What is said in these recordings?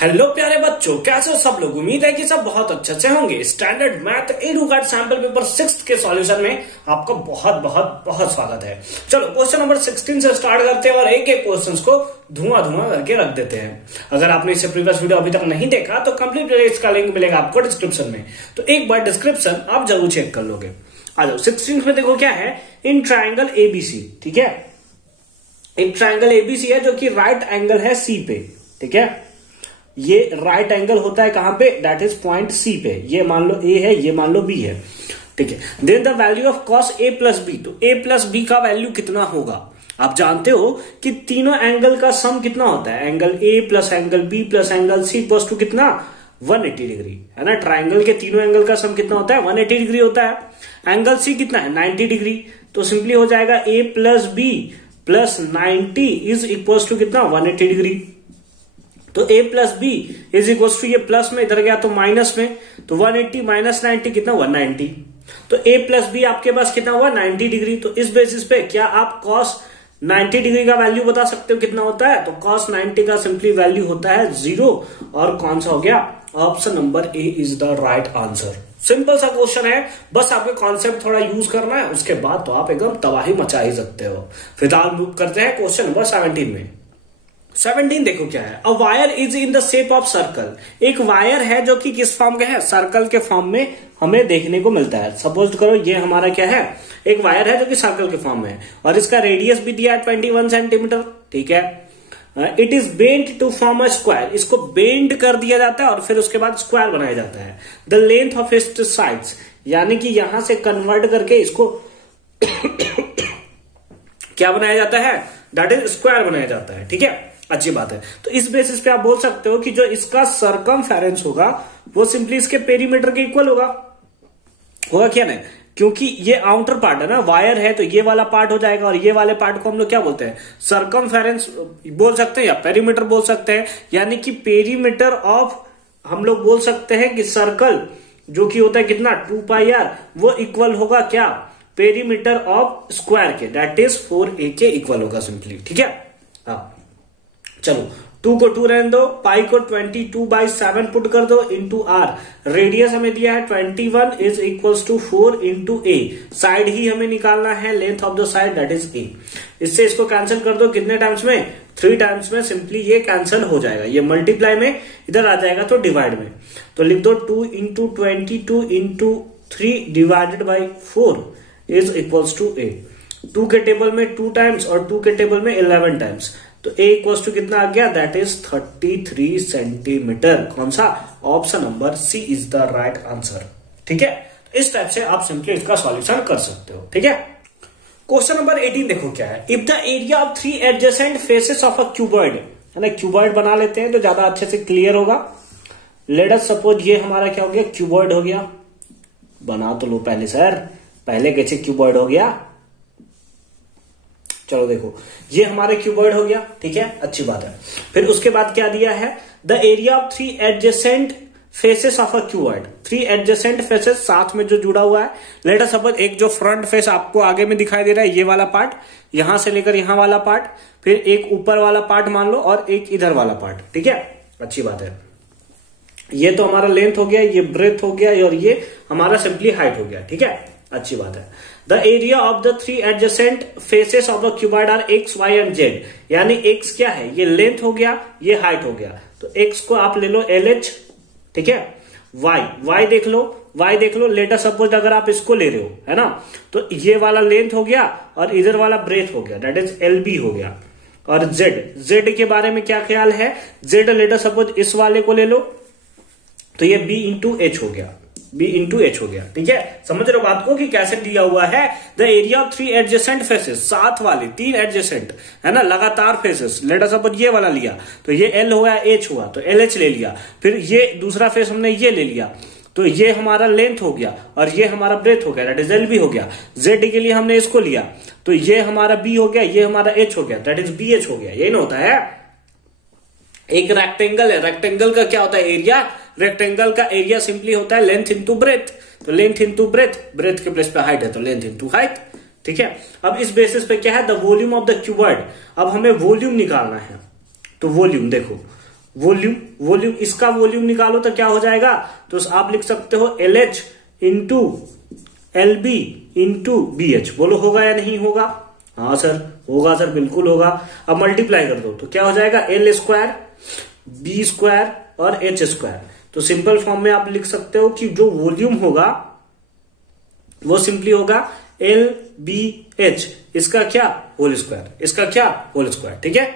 Hello प्यारे बच्चों, कैसे हो सब लोग। उम्मीद है कि सब बहुत अच्छे से होंगे। Standard math edu card sample paper 6 के सॉल्यूशन में आपका बहुत बहुत बहुत स्वागत है। चलो क्वेश्चन नंबर 16 से स्टार्ट करते हैं और एक एक क्वेश्चन को धुआं धुआं करके रख देते हैं। अगर आपने इससे प्रीवियस वीडियो अभी तक नहीं देखा तो कंप्लीट प्लेलिस्ट का लिंक मिलेगा आपको डिस्क्रिप्शन में, तो एक बार डिस्क्रिप्शन आप जरूर चेक कर लोगे। आ जाओ 16 में देखो क्या है, इन ट्राइंगल एबीसी। ठीक है, एक ट्राइंगल एबीसी है जो कि राइट एंगल है सी पे। ठीक है, ये राइट एंगल होता है कहां पे, दैट इज पॉइंट सी पे। ये मान लो ए है, ये मान लो बी है। ठीक है, then the value of cos A plus B. तो ए प्लस बी का वैल्यू कितना होगा। आप जानते हो कि तीनों एंगल का सम कितना होता है, angle A plus angle B plus angle C equals to कितना, 180 डिग्री है ना। ट्राइंगल के तीनों एंगल का सम कितना होता है, 180 डिग्री होता है। एंगल सी कितना है, 90 डिग्री। तो सिंपली हो जाएगा A plus B plus 90 is equals to कितना, 180 डिग्री। तो a plus B is equal to, ये प्लस में इधर गया तो माइनस में, तो 180 माइनस 90 कितना, 190। तो a प्लस बी आपके पास कितना हुआ, 90 डिग्री। तो इस बेसिस पे क्या आप cos 90 डिग्री का वैल्यू बता सकते हो कितना होता है। तो cos 90 का सिंपली वैल्यू होता है 0। और कौन सा हो गया, option number A is the right answer. Simple सा क्वेश्चन है, बस आपके कॉन्सेप्ट थोड़ा यूज करना है, उसके बाद तो आप एकदम तबाही मचा ही सकते हो। फिलहाल मूव करते हैं क्वेश्चन नंबर 17 में। 17 देखो क्या है, a wire is in the shape of circle. एक वायर है जो कि किस फॉर्म का है, सर्कल के फॉर्म में हमें देखने को मिलता है। सपोज करो ये हमारा क्या है, एक वायर है जो कि सर्कल के फॉर्म में है और इसका रेडियस भी दिया है 21 सेंटीमीटर। ठीक है, it is bent to form a square. इसको बेंड कर दिया जाता है और फिर उसके बाद स्क्वायर बनाया जाता है। The length of its sides, यानी कि यहां से कन्वर्ट करके इसको क्या बनाया जाता है, दैट इज स्क्वायर बनाया जाता है। ठीक है, अच्छी बात है। तो इस बेसिस पे आप बोल सकते हो कि जो इसका सरकमफेरेंस होगा वो सिंपली इसके पेरीमीटर के इक्वल होगा क्या नहीं, क्योंकि ये आउटर पार्ट है ना, वायर है तो ये वाला पार्ट हो जाएगा और ये वाले पार्ट को हम लोग क्या बोलते हैं, सरकमफेरेंस बोल सकते हैं या पेरीमीटर बोल सकते हैं। यानी कि पेरीमीटर ऑफ, हम लोग बोल सकते हैं कि सर्कल जो कि होता है कितना, 2 पाई आर, वो इक्वल होगा क्या, पेरीमीटर ऑफ स्क्वायर के, दैट इज 4a के इक्वल होगा सिंपली। ठीक है, हाँ चलो 2 को 2 रहने दो, पाई को 22/7 पुट कर दो इंटू आर। रेडियस हमें दिया है 21 is equals to 4 into A. Side ही हमें निकालना है, length of the side that is A. इससे इसको कैंसिल कर दो कितने टाइम्स में, 3 टाइम्स में। सिंपली ये कैंसिल हो जाएगा, ये मल्टीप्लाई में इधर आ जाएगा तो डिवाइड में। तो लिख दो 2 into 22 into 3 divided by 4 is equals to A. 2 के टेबल में 2 टाइम्स और 2 के टेबल में 11 टाइम्स। तो a इक्वल्स टू कितना आ गया, दैट इज 33 सेंटीमीटर। कौन सा, option number C is the right answer. ठीक है, इस टाइप से आप सिंपली इसका सॉल्यूशन कर सकते हो। ठीक है, क्वेश्चन नंबर 18 देखो क्या है, if the area of 3 adjacent faces of a cuboid, है ना, क्यूबॉइड बना लेते हैं तो ज्यादा अच्छे से क्लियर होगा। लेट अस सपोज ये हमारा क्या हो गया, क्यूबॉइड हो गया। बना तो लो पहले सर, पहले कैसे क्यूबॉइड हो गया। चलो देखो ये हमारे क्यूबॉइड हो गया। ठीक है, अच्छी बात है। फिर उसके बाद क्या दिया है, the area of 3 adjacent faces of a cuboid. 3 adjacent faces साथ में जो जुड़ा हुआ है। लेट अस सपोज एक जो फ्रंट फेस आपको आगे में दिखाई दे रहा है, ये वाला पार्ट, यहां से लेकर यहां वाला पार्ट, फिर एक ऊपर वाला पार्ट मान लो और एक इधर वाला पार्ट। ठीक है, अच्छी बात है। ये तो हमारा लेंथ हो गया, ये ब्रेथ हो गया और ये हमारा सिंपली हाइट हो गया। ठीक है, अच्छी बात है। The area of the 3 adjacent faces of the cuboid are x, y and z. यानी एक्स क्या है, ये लेंथ हो गया, ये हाइट हो गया। तो एक्स को आप ले लो LH। ठीक है, वाई देख लो। लेट अस सपोज अगर आप इसको ले रहे हो, है ना, तो ये वाला लेंथ हो गया और इधर वाला ब्रेथ हो गया, दैट इज LB हो गया। और जेड के बारे में क्या ख्याल है, जेड लेट अस सपोज इस वाले को ले लो तो ये B इंटू H हो गया, B इंटू H हो गया। ठीक है, समझ रहे हो बात को कि कैसे दिया हुआ है। The area of 3 adjacent faces, साथ वाले 3 एडजेसेंट, है ना, लगातार फेसेस। लेट अस सपोज ये वाला लिया तो ये L हुआ, H हुआ तो LH ले लिया। फिर ये दूसरा फेस हमने ये ले लिया तो ये हमारा लेंथ हो गया और ये हमारा ब्रेथ हो गया, दैट इज LB हो गया। Z के लिए हमने इसको लिया तो ये हमारा B हो गया, ये हमारा H हो गया, दैट इज BH हो गया। यही ना होता है, एक रेक्टेंगल है, रेक्टेंगल का क्या होता है, एरिया। रेक्टेंगल का एरिया सिंपली होता है लेंथ इंटू ब्रेथ। तो लेंथ इंटू ब्रेथ, ब्रेथ के प्लेस पे हाइट है तो लेंथ इंटू हाइट। ठीक है, अब इस बेसिस पे क्या है, the volume of the cuboid. अब हमें वॉल्यूम निकालना है। तो वॉल्यूम देखो, वॉल्यूम इसका वॉल्यूम निकालो तो क्या हो जाएगा, तो आप लिख सकते हो LH into LB into BH। बोलो होगा या नहीं होगा? हाँ सर होगा सर, बिल्कुल होगा। अब मल्टीप्लाई कर दो तो क्या हो जाएगा, L स्क्वायर B स्क्वायर और H स्क्वायर। तो सिंपल फॉर्म में आप लिख सकते हो कि जो वॉल्यूम होगा वो सिंपली होगा LBH, इसका क्या होल स्क्वायर, इसका क्या होल स्क्वायर। ठीक है,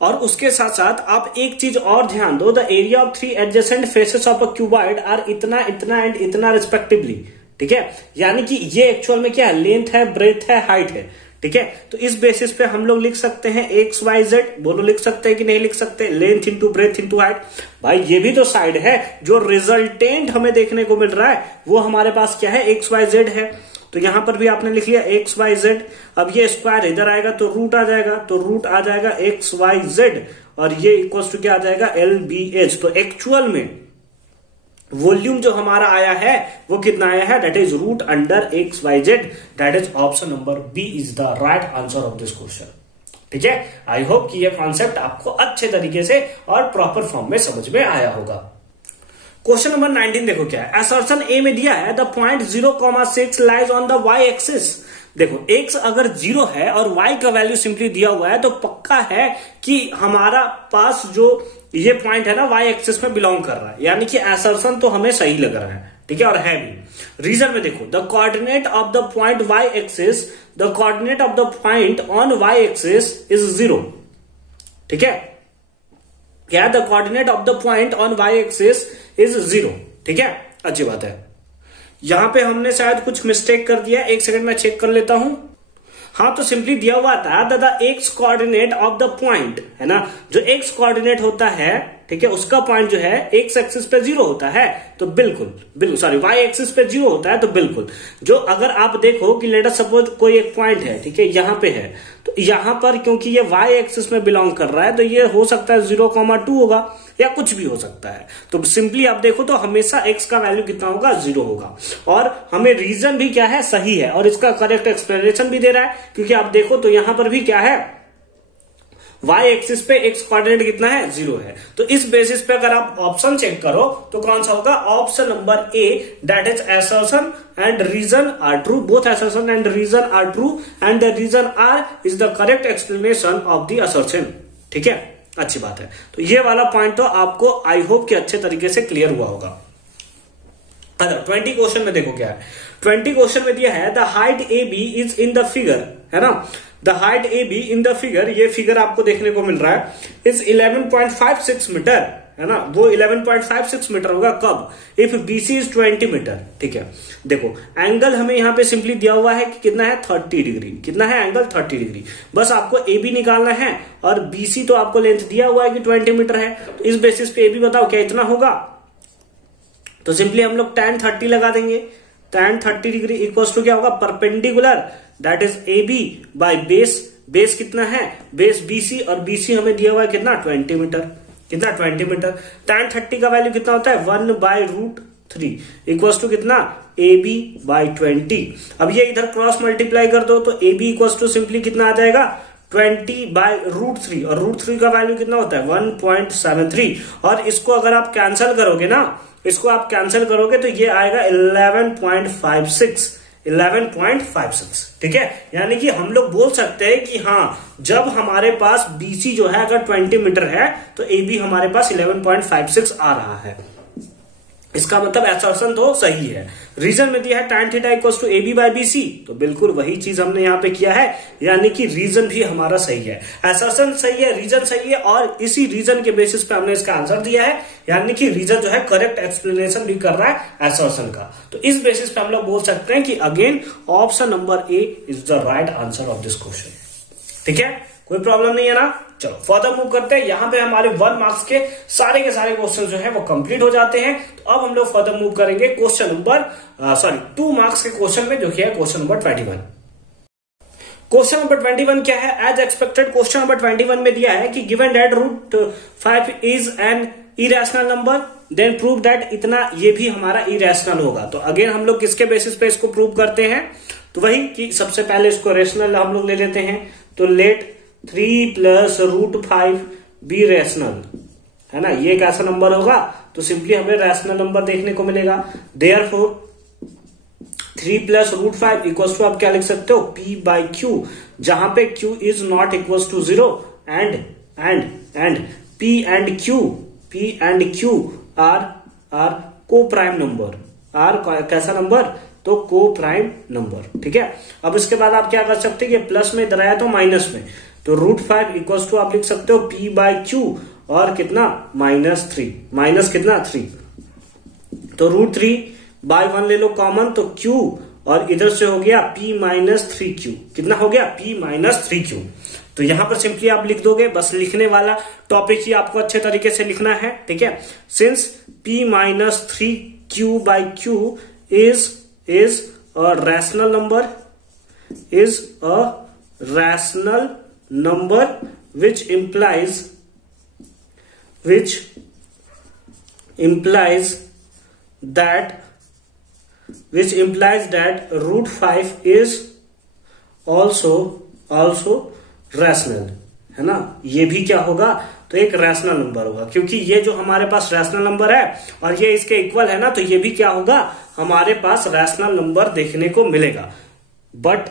और उसके साथ साथ आप एक चीज और ध्यान दो, the area of 3 adjacent faces of a cuboid are इतना इतना एंड इतना रिस्पेक्टिवली। ठीक है, यानी कि ये एक्चुअल में क्या है, लेंथ है, ब्रेथ है, हाइट है। ठीक है, तो इस बेसिस पे हम लोग लिख सकते हैं XYZ। बोलो लिख सकते हैं कि नहीं लिख सकते, length into breadth into height. भाई ये भी तो साइड है, जो रिजल्टेंट हमें देखने को मिल रहा है वो हमारे पास क्या है, XYZ है। तो यहां पर भी आपने लिख लिया XYZ। अब ये स्क्वायर इधर आएगा तो रूट आ जाएगा, तो रूट आ जाएगा XYZ और ये इक्वल टू क्या आ जाएगा, LBH। तो एक्चुअल में वॉल्यूम जो हमारा आया है वो कितना आया है, that is root under XYZ। That is option number B is the right answer of this question. ठीक है, आई होप कि ये कॉन्सेप्ट आपको अच्छे तरीके से और प्रॉपर फॉर्म में समझ में आया होगा। क्वेश्चन नंबर 19 देखो क्या है, असर्शन ए में दिया है the point 0,6 lies on the y axis. देखो x अगर 0 है और y का वैल्यू सिंपली दिया हुआ है तो पक्का है कि हमारा पास जो ये पॉइंट है ना y एक्सिस में बिलोंग कर रहा है, यानी कि असर्शन तो हमें सही लग रहा है। ठीक है, और है भी। रीजन में देखो, the coordinate of the point y axis, the coordinate of the point on y axis is 0। ठीक है, क्या the coordinate of the point on y axis is 0। ठीक है, अच्छी बात है। यहां पे हमने शायद कुछ मिस्टेक कर दिया, एक सेकंड में चेक कर लेता हूं। हाँ, तो सिंपली दिया हुआ था the x coordinate of the point, है ना, जो एक्स कोऑर्डिनेट होता है, ठीक है, उसका पॉइंट जो है एक्स एक्सिस पे 0 होता है, तो बिल्कुल सॉरी वाई एक्सिस पे 0 होता है, तो बिल्कुल जो अगर आप देखो कि लेट अस सपोज कोई एक पॉइंट है, ठीक है, यहां पे है, तो यहां पर क्योंकि ये वाई एक्सिस में बिलोंग कर रहा है तो ये हो सकता है 0,2 होगा या कुछ भी हो सकता है। तो सिंपली आप देखो तो हमेशा x का वैल्यू कितना होगा, 0 होगा। और हमें रीजन भी क्या है, सही है, और इसका करेक्ट एक्सप्लेनेशन भी दे रहा है, क्योंकि आप देखो तो यहां पर भी क्या है, y एक्सिस पे x कोऑर्डिनेट कितना है, 0 है। तो इस बेसिस पे अगर आप ऑप्शन चेक करो तो कौन सा होगा, option number A, that is assertion and reason are true, both assertion and reason are true and the reason are is the correct explanation of the assertion. ठीक है, अच्छी बात है। तो ये वाला पॉइंट तो आपको आई होप कि अच्छे तरीके से क्लियर हुआ होगा। अगर 20 क्वेश्चन में देखो क्या है, 20 क्वेश्चन में दिया है the height A B is in the figure, है ना, the height A B in the figure, ये फिगर आपको देखने को मिल रहा है, इज 11.56 मीटर, है ना, वो 11.56 मीटर होगा कब, इफ बीसी इज 20 मीटर। ठीक है, देखो एंगल हमें यहां पे सिंपली दिया हुआ है कि कितना है, 30 डिग्री। कितना है एंगल, 30 डिग्री। बस आपको ए बी निकालना है और बीसी तो आपको लेंथ दिया हुआ है कि 20 मीटर है, तो इस बेसिस पे ए बी बताओ क्या इतना होगा, तो सिंपली हम लोग tan 30 लगा देंगे। tan 30 डिग्री इक्वल टू क्या होगा, perpendicular, that is A B by base, base कितना है, बेस बीसी, और बीसी हमें दिया हुआ है कितना, 20 मीटर। कितना, 20 मीटर। tan 30 का वैल्यू कितना होता है, 1/√3 इक्वल टू कितना, ए बी बाई 20। अब ये इधर क्रॉस मल्टीप्लाई कर दो तो A B equal to simply कितना आ जाएगा, 20/√3, और √3 का वैल्यू कितना होता है, 1.73। और इसको अगर आप कैंसिल करोगे ना, इसको आप कैंसिल करोगे तो ये आएगा 11.56। 11.56। ठीक है, यानी कि हम लोग बोल सकते हैं कि हाँ, जब हमारे पास बीसी जो है अगर 20 मीटर है तो ए बी हमारे पास 11.56 आ रहा है। इसका मतलब असर्शन तो सही है। रीजन में दिया है tan theta equals to AB by BC, तो बिल्कुल वही चीज हमने यहाँ पे किया है, यानी कि रीजन भी हमारा सही है, असर्शन सही है, रीजन सही है, और इसी रीजन के बेसिस पे हमने इसका आंसर दिया है, यानी कि रीजन जो है करेक्ट एक्सप्लेनेशन भी कर रहा है असर्शन का। तो इस बेसिस पे हम लोग बोल सकते हैं कि again option number A is the right answer of this question. ठीक है, कोई प्रॉब्लम नहीं है ना। चलो फर्दर मूव करते हैं। यहां पे हमारे 1 मार्क्स के सारे क्वेश्चन जो है वो कंप्लीट हो जाते हैं। तो अब हम लोग फर्दर मूव करेंगे क्वेश्चन नंबर 2 मार्क्स के क्वेश्चन में, जो कि है क्वेश्चन नंबर 21। क्वेश्चन नंबर 21 क्या है, एज एक्सपेक्टेड क्वेश्चन नंबर 21 में दिया है कि given that √5 is an irrational number, then prove that इतना, ये भी हमारा इरेशनल होगा। तो अगेन हम लोग किसके बेसिस पे इसको प्रूव करते हैं, तो वही कि सबसे पहले इसको रेशनल हम लोग ले लेते हैं। तो लेट 3 + √5 बी रेशनल, है ना, ये एक ऐसा नंबर होगा तो सिंपली हमें रैशनल नंबर देखने को मिलेगा। Therefore 3 plus root 5 equal to आप क्या लिख सकते हो, p बाई क्यू, जहां पे q is not equal to 0 and p and q are coprime number, are कैसा नंबर, तो को प्राइम नंबर। ठीक है, अब इसके बाद आप क्या कर सकते हैं, ये प्लस में इधर आया तो माइनस में, तो रूट 5 इक्वल टू आप लिख सकते हो p बाई क्यू और कितना -3, माइनस कितना 3, तो रूट 3 बाई 1 ले लो कॉमन, तो q और इधर से हो गया p -3q, कितना हो गया p -3q। तो यहां पर सिंपली आप लिख दोगे, बस लिखने वाला टॉपिक ही आपको अच्छे तरीके से लिखना है। ठीक है, since p -3q by q is a rational number which implies that root 5 is also rational, है ना, ये भी क्या होगा, तो एक रैशनल नंबर होगा, क्योंकि ये जो हमारे पास रैशनल नंबर है और ये इसके इक्वल है ना, तो ये भी क्या होगा, हमारे पास रैशनल नंबर देखने को मिलेगा। But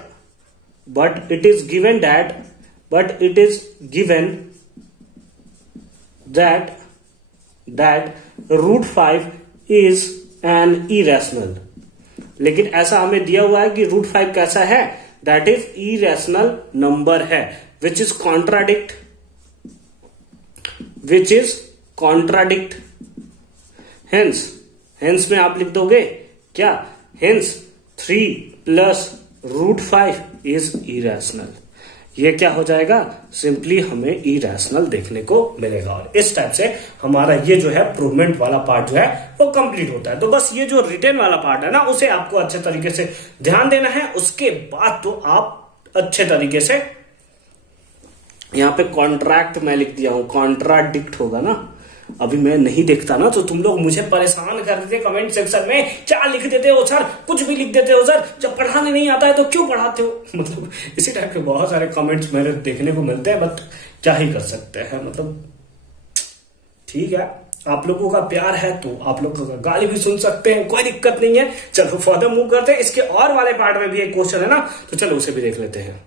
it is given that root 5 is an irrational, लेकिन ऐसा हमें दिया हुआ है कि रूट 5 कैसा है, दैट इज इरेशनल नंबर है, which is contradict, hence में आप लिख दोगे क्या, hence 3 plus root 5 is irrational, ये क्या हो जाएगा, सिंपली हमें इरेशनल देखने को मिलेगा। और इस टाइप से हमारा ये जो है प्रूवमेंट वाला पार्ट जो है वो कंप्लीट होता है। तो बस ये जो रिटेन वाला पार्ट है ना, उसे आपको अच्छे तरीके से ध्यान देना है, उसके बाद तो आप अच्छे तरीके से, यहाँ पे कॉन्ट्रैक्ट मैं लिख दिया हूं, कॉन्ट्राडिक्ट होगा ना, अभी मैं नहीं देखता ना, तो तुम लोग मुझे परेशान कर देते कमेंट सेक्शन में, क्या लिख देते हो सर, कुछ भी लिख देते हो सर, जब पढ़ाने नहीं आता है तो क्यों पढ़ाते हो, मतलब इसी टाइप के बहुत सारे कमेंट्स मेरे देखने को मिलते हैं, बट क्या ही कर सकते हैं, मतलब ठीक है, आप लोगों का प्यार है तो आप लोगों का गाली भी सुन सकते हैं, कोई दिक्कत नहीं है। चलो फर्दर मूव करते हैं, इसके और वाले पार्ट में भी एक क्वेश्चन है ना, तो चलो उसे भी देख लेते हैं।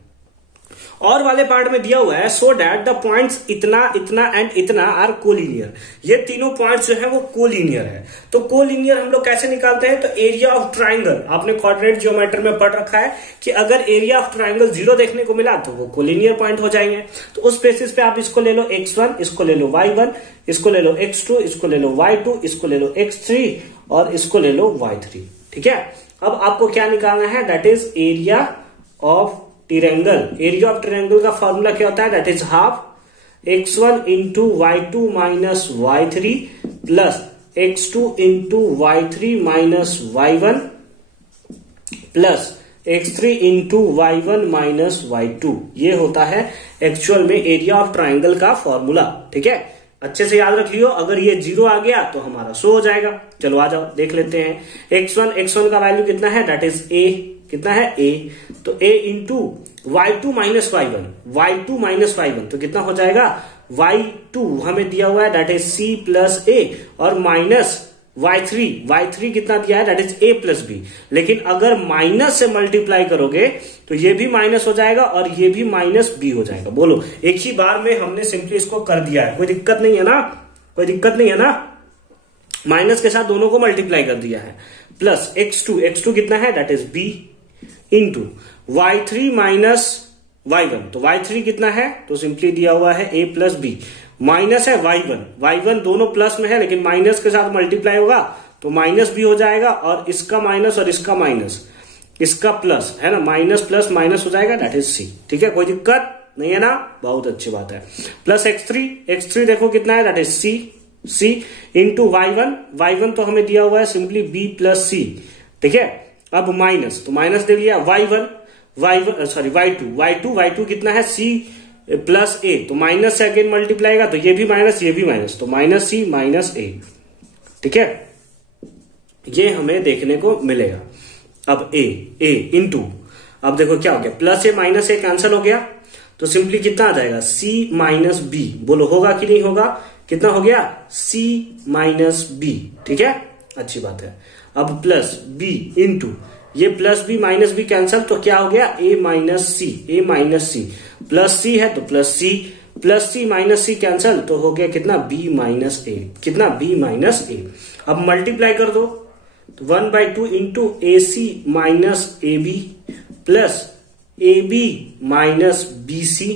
और वाले पार्ट में दिया हुआ है, सो डैट द पॉइंट्स इतना एंड इतना आर कोलिनियर, ये तीनों पॉइंट्स जो है वो कोलिनियर है। तो कोलिनियर हम लोग कैसे निकालते हैं, तो एरिया ऑफ ट्राइंगल, आपने कोऑर्डिनेट ज्योमेट्री में पढ़ रखा है कि अगर एरिया ऑफ ट्राइंगल 0 देखने को मिला तो वो कोलिनियर पॉइंट हो जाएंगे। तो उस बेसिस पे आप इसको ले लो x1, इसको ले लो y1, इसको ले लो x2, इसको ले लो y2, इसको ले लो x3 और इसको ले लो y3। ठीक है, अब आपको क्या निकालना है, that is area of triangle. Area of triangle का फॉर्मूला क्या होता है, that is half x1 into y2 minus y3 plus x2 into y3 minus y1 plus x3 into y1 minus y2। ये होता है एक्चुअल में एरिया ऑफ ट्रायंगल का formula. ठीक है, अच्छे से याद रख लियो, अगर ये 0 आ गया तो हमारा 100 हो जाएगा। चलो आ जाओ देख लेते हैं। x1 का वैल्यू कितना है, दैट इज a, कितना है a, तो a into y2 minus y1, तो कितना हो जाएगा, y2 हमें दिया हुआ है that is c plus a और माइनस y3 कितना दिया है, that is a plus b। लेकिन अगर माइनस से मल्टीप्लाई करोगे तो ये भी माइनस हो जाएगा और ये भी माइनस b हो जाएगा। बोलो, एक ही बार में हमने सिंपली इसको कर दिया है, कोई दिक्कत नहीं है ना, कोई दिक्कत नहीं है ना, माइनस के साथ दोनों को मल्टीप्लाई कर दिया है। प्लस x2 कितना है, that is b into y3 minus y1, तो y3 कितना है, तो सिंपली दिया हुआ है a प्लस b, माइनस है y1 दोनों प्लस में है लेकिन माइनस के साथ मल्टीप्लाई होगा तो माइनस भी हो जाएगा और इसका माइनस और इसका माइनस, इसका प्लस है ना, माइनस प्लस माइनस हो जाएगा, दैट इज c। ठीक है, कोई दिक्कत नहीं है ना, बहुत अच्छी बात है। प्लस x3 देखो कितना है, that is c into y1 तो हमें दिया हुआ है सिंपली b प्लस c। ठीक है, अब माइनस, तो माइनस दे लिया y2 कितना है, c प्लस a, तो माइनस से अगेन मल्टीप्लाई का तो ये भी माइनस, तो माइनस c माइनस a। ठीक है, ये हमें देखने को मिलेगा। अब a इंटू, अब देखो क्या हो गया, plus a minus a cancel हो गया तो सिंपली कितना आ जाएगा, c माइनस b। बोलो होगा कि नहीं होगा, कितना हो गया c माइनस बी, ठीक है, अच्छी बात है। अब प्लस बी इंटू ये plus B minus B cancel, तो क्या हो गया a minus C, a minus C, plus C है तो plus C minus C cancel, तो हो गया कितना b माइनस ए, कितना b माइनस ए। अब मल्टीप्लाई कर दो तो 1/2 into A C minus A B plus A B minus B C,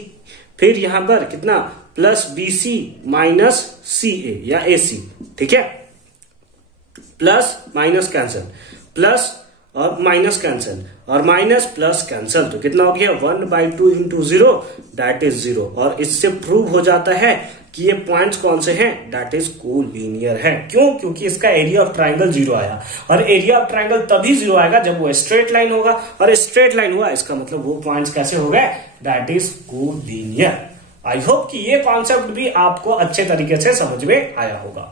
फिर यहां पर कितना plus B C minus C A या ए सी, ठीक है, प्लस माइनस कैंसल, प्लस और माइनस कैंसल और माइनस प्लस कैंसल, तो कितना हो गया 1/2 इंटू 0 दैट इज 0। और इससे प्रूव हो जाता है कि ये पॉइंट्स कौन से हैं, दैट इज कोलिनियर है। क्यों? क्योंकि इसका एरिया ऑफ ट्राइंगल 0 आया, और एरिया ऑफ ट्राइंगल तभी 0 आएगा जब वो स्ट्रेट लाइन होगा, और स्ट्रेट लाइन हुआ इसका मतलब वो पॉइंट्स कैसे हो गए, that is collinear. I hope कि ये कॉन्सेप्ट भी आपको अच्छे तरीके से समझ में आया होगा।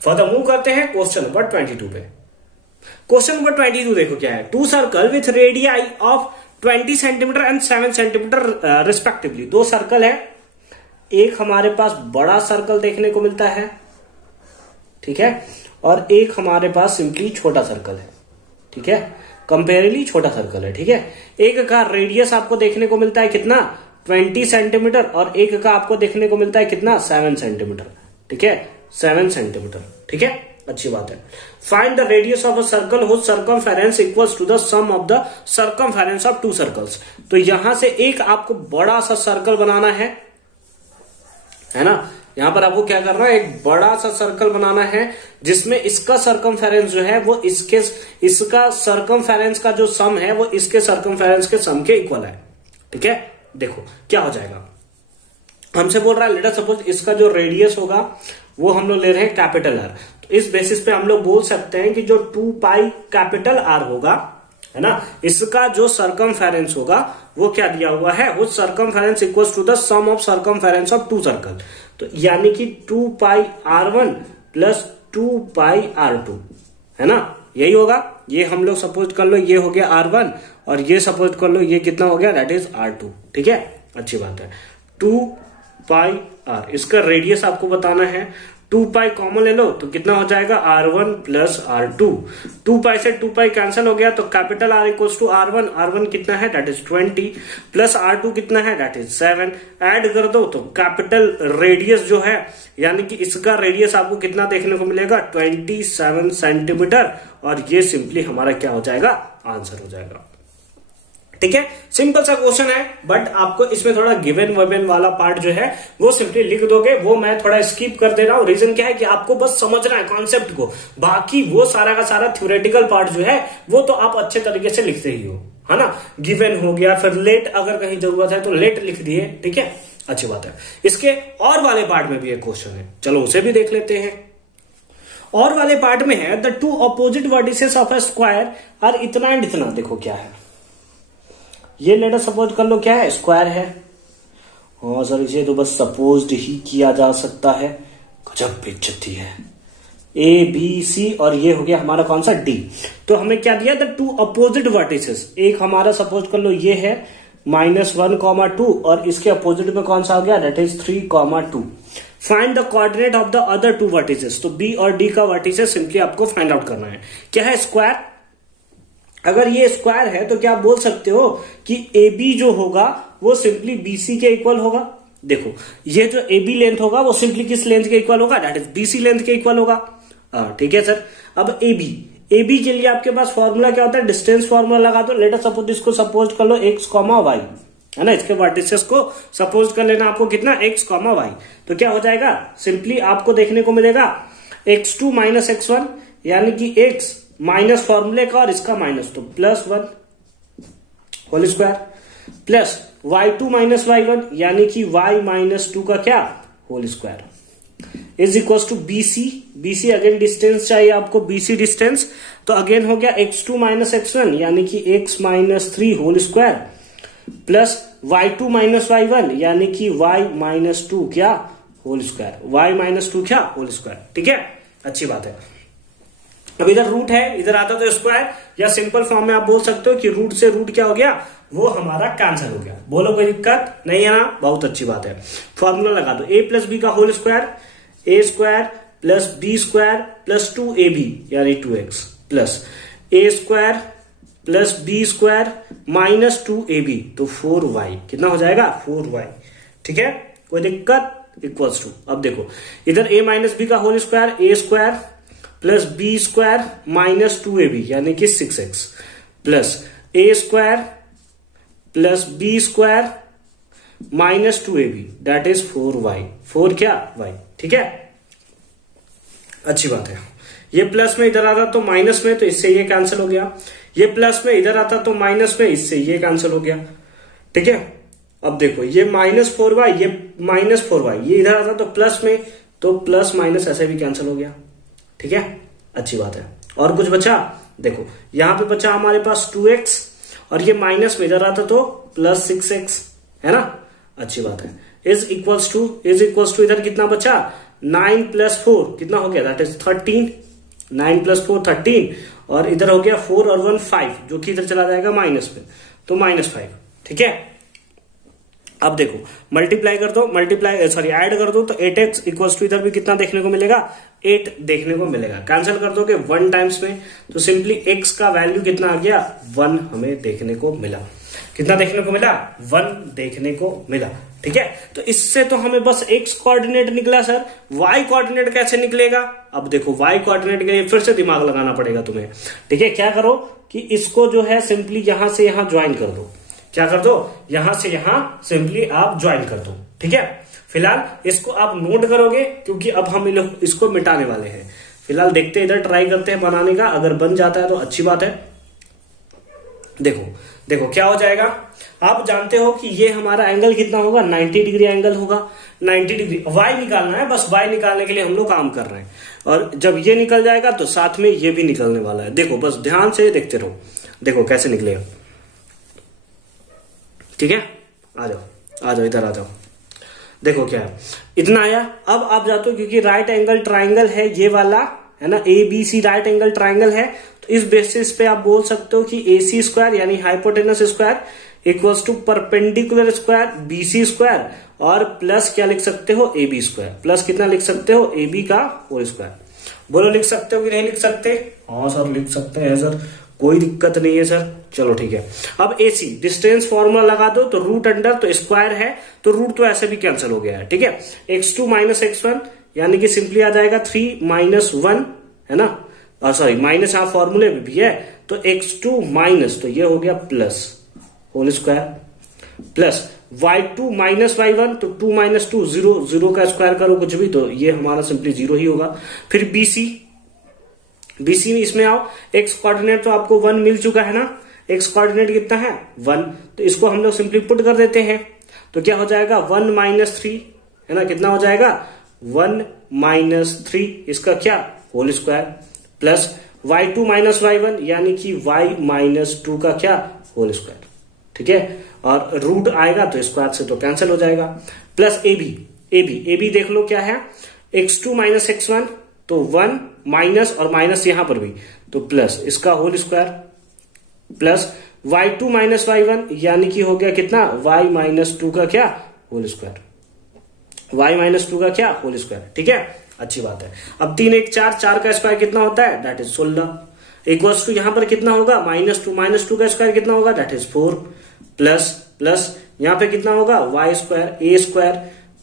फर्दर मूव करते हैं क्वेश्चन नंबर 22 पे। क्वेश्चन नंबर 22 देखो क्या है, two circle with radii of 20 centimetre and 7 centimetre respectively. दो सर्कल है, एक हमारे पास बड़ा सर्कल देखने को मिलता है, ठीक है, और एक हमारे पास सिंपली छोटा सर्कल है, ठीक है, कंपेरेबली छोटा सर्कल है, ठीक है। एक का रेडियस आपको देखने को मिलता है कितना 20 सेंटीमीटर और एक का आपको देखने को मिलता है कितना 7 सेंटीमीटर, ठीक है, 7 सेंटीमीटर, ठीक है, अच्छी बात है। Find the radius of a circle whose circumference equals to the sum of the circumference of two circles. तो यहां से एक आपको बड़ा सा सर्कल बनाना है ना, यहां पर आपको क्या करना है, एक बड़ा सा सर्कल बनाना है जिसमें इसका सर्कमफेरेंस जो है वो इसका सर्कमफेरेंस का जो सम है वो इसके सर्कमफेरेंस के सम के इक्वल है, ठीक है। देखो क्या हो जाएगा, हमसे बोल रहा है लेट अस सपोज इसका जो रेडियस होगा वो हम लोग ले रहे हैं कैपिटल आर, तो इस बेसिस पे हम लोग बोल सकते हैं कि जो 2 पाई कैपिटल आर होगा, है ना, इसका जो सर्कमफेरेंस होगा वो क्या दिया हुआ है, वो circumference equals to the sum of circumference of two circle. तो यानी कि 2 पाई R1 प्लस 2 पाई R2, है ना, यही होगा। ये हम लोग सपोज कर लो ये हो गया R1 और ये सपोज कर लो ये कितना हो गया, दैट इज R2, ठीक है, अच्छी बात है। 2 पाई R, इसका रेडियस आपको बताना है, 2 पाई कॉमन ले लो तो कितना हो जाएगा R1 प्लस R2, 2 पाई से 2 पाई कैंसिल हो गया तो capital R equals to R1, R1 कितना है दैट इज 20 प्लस R2 कितना है दैट इज 7, ऐड कर दो तो कैपिटल रेडियस जो है यानी कि इसका रेडियस आपको कितना देखने को मिलेगा 27 सेंटीमीटर, और ये सिंपली हमारा क्या हो जाएगा, आंसर हो जाएगा, ठीक है। सिंपल सा क्वेश्चन है, बट आपको इसमें थोड़ा गिवन वर्बन वाला पार्ट जो है वो सिंपली लिख दोगे, वो मैं थोड़ा स्किप कर दे रहा हूं। रीजन क्या है कि आपको बस समझना है कॉन्सेप्ट को, बाकी वो सारा का सारा थ्योरेटिकल पार्ट जो है वो तो आप अच्छे तरीके से लिखते ही हो, है ना। गिवन हो गया, फिर लेट अगर कहीं जरूरत है तो लेट लिख दिए, ठीक है, अच्छी बात है। इसके और वाले पार्ट में भी एक क्वेश्चन है, चलो उसे भी देख लेते हैं। और वाले पार्ट में है the two opposite vertices of a square are इतना एंड इतना। देखो क्या है, ये लेटर सपोज कर लो क्या है, स्क्वायर है। हाँ सर इसे तो बस सपोज्ड ही किया जा सकता है, गजब बेइज्जती है। ए बी सी और ये हो गया हमारा कौन सा डी। तो हमें क्या दिया, द टू अपोजिट वर्टिसेस, एक हमारा सपोज कर लो ये है -1,2 और इसके अपोजिट में कौन सा हो गया that is 3,2। Find the coordinate of the other two vertices. तो बी और डी का वर्टिसेस सिंपली आपको फाइंड आउट करना है। क्या है, स्क्वायर। अगर ये स्क्वायर है तो क्या आप बोल सकते हो कि ए बी जो होगा वो सिंपली बीसी के इक्वल होगा। देखो ये जो ए बी लेंथ होगा वो सिंपली किस लेंथ के इक्वल होगा, दैट इज बीसी लेंथ के इक्वल होगा। ठीक है सर। अब ए बी के लिए आपके पास फॉर्मूला क्या होता है, डिस्टेंस फॉर्मूला लगा दो। लेट अस सपोज इसको सपोज कर लो x, y, है ना, इसके वर्टिसेस को सपोज कर लेना आपको कितना x, y। तो क्या हो जाएगा, सिंपली आपको देखने को मिलेगा x2 माइनस x1 यानी कि x माइनस फॉर्मूले का और इसका माइनस, तो +1 whole square plus y2 minus y1 यानी कि y माइनस 2 का क्या whole square is equal to BC again distance चाहिए आपको, बीसी डिस्टेंस। तो अगेन हो गया x2 माइनस x1 यानी कि x minus 3 whole square plus y2 minus y1 यानी कि y माइनस 2 क्या होल स्क्वायर, y माइनस 2 क्या होल स्क्वायर। ठीक है, अच्छी बात है। अब इधर रूट है, इधर आता तो स्क्वायर, या सिंपल फॉर्म में आप बोल सकते हो कि रूट से रूट क्या हो गया, वो हमारा कैंसिल हो गया। बोलो कोई दिक्कत नहीं है ना, बहुत अच्छी बात है। फॉर्मूला लगा दो, a प्लस बी का whole square A square plus B square plus 2ab यानी 2x plus A square plus B square minus 2ab तो 4y कितना हो जाएगा 4y। ठीक है, कोई दिक्कत इक्वल्स टू, अब देखो इधर a माइनस बी का whole square A square plus B square minus 2ab यानी कि 6x plus A square plus B square minus 2ab that is 4y, 4 क्या y। ठीक है, अच्छी बात है। ये प्लस में इधर आता तो माइनस में, तो इससे ये कैंसिल हो गया। ये प्लस में इधर आता तो माइनस में, इससे ये कैंसिल हो गया। ठीक है, अब देखो ये माइनस 4y, ये माइनस 4y, ये इधर आता तो प्लस में, तो प्लस माइनस ऐसे भी कैंसिल हो गया। ठीक है, अच्छी बात है। और कुछ बचा, देखो यहां पे बचा हमारे पास 2x और ये माइनस में इधर आता तो प्लस 6x, है ना, अच्छी बात है। इज इक्वल्स टू इधर कितना बचा 9 प्लस 4 कितना हो गया दैट इज 13, 9 प्लस 4 13 और इधर हो गया 4 और 1 5 जो कि इधर चला जाएगा माइनस में, तो -5। ठीक है, अब देखो मल्टीप्लाई कर दो, ऐड कर दो तो 8x इक्वल्स टू इधर भी कितना देखने को मिलेगा 8 देखने को मिलेगा। कैंसिल कर दोगे 1 टाइम्स में तो सिंपली x का वैल्यू कितना आ गया 1 हमें देखने को मिला। कितना देखने को मिला 1 देखने को मिला। ठीक है, तो इससे तो हमें बस x कोऑर्डिनेट निकला सर, y कोऑर्डिनेट कैसे निकलेगा। अब देखो y कोऑर्डिनेट के लिए फिर से दिमाग लगाना पड़ेगा तुम्हें। ठीक है, क्या करो कि इसको जो है सिंपली यहां से यहां ज्वाइन कर दो। क्या कर दो, यहां से यहां सिंपली आप ज्वाइन कर दो। ठीक है, फिलहाल इसको आप नोट करोगे क्योंकि अब हम इसको मिटाने वाले हैं। फिलहाल देखते हैं, इधर ट्राई करते हैं बनाने का, अगर बन जाता है तो अच्छी बात है। देखो क्या हो जाएगा, आप जानते हो कि ये हमारा एंगल कितना होगा 90 डिग्री एंगल होगा। 90 डिग्री y निकालना है, बस y निकालने के लिए हम लोग काम कर रहे हैं। और जब ये निकल जाएगा तो साथ में ये भी निकलने वाला है। देखो बस ध्यान से देखते रहो, देखो कैसे निकलेगा। ठीक है, आ जाओ इधर आ जाओ। देखो क्या है, इतना आया। अब आप जाते हो क्योंकि राइट एंगल ट्राइंगल है ये वाला, है ना, ABC राइट एंगल ट्राइंगल है, तो इस बेसिस पे आप बोल सकते हो कि AC स्क्वायर यानी hypotenuse square equals to perpendicular square BC square और प्लस क्या लिख सकते हो AB स्क्वायर, प्लस कितना लिख सकते हो AB का होल स्क्वायर। बोलो लिख सकते हो कि नहीं लिख सकते। हाँ सर लिख सकते हैं सर, कोई दिक्कत नहीं है सर। चलो ठीक है, अब AC डिस्टेंस फॉर्मूला लगा दो, तो रूट अंडर तो स्क्वायर है तो रूट तो ऐसे भी कैंसिल हो गया है। ठीक है, x2 माइनस x1 यानी कि सिंपली आ जाएगा 3 माइनस 1, है ना, सॉरी माइनस आप फॉर्मूले में भी है, तो x2 माइनस तो ये हो गया plus whole square plus y2 minus y1 तो 2 माइनस 2 0, 0 का स्क्वायर करो कुछ भी तो ये हमारा सिंपली 0 ही होगा। फिर BC में इसमें आओ, x कोऑर्डिनेट तो आपको 1 मिल चुका है ना, x कोऑर्डिनेट कितना है 1, तो इसको हम लोग सिंपली पुट कर देते हैं तो क्या हो जाएगा 1 माइनस 3, है ना, कितना हो जाएगा 1 माइनस 3 इसका क्या whole square plus y2 minus y1 यानी कि y माइनस 2 का क्या होल स्क्वायर। ठीक है, और रूट आएगा तो स्क्वायर से तो कैंसिल हो जाएगा। प्लस AB देख लो क्या है x2 माइनस x1 तो 1 माइनस और माइनस यहां पर भी तो प्लस इसका whole square plus y2 minus y1 यानी कि हो गया कितना y माइनस 2 का क्या होल स्क्वायर, y माइनस 2 का क्या होल स्क्वायर। ठीक है, अच्छी बात है। अब 3 1 4, 4 का स्क्वायर कितना होता है दैट इज 16 इक्वल्स टू यहां पर कितना होगा -2 का स्क्वायर कितना होगा दैट इज 4 प्लस यहां पे कितना होगा y square a square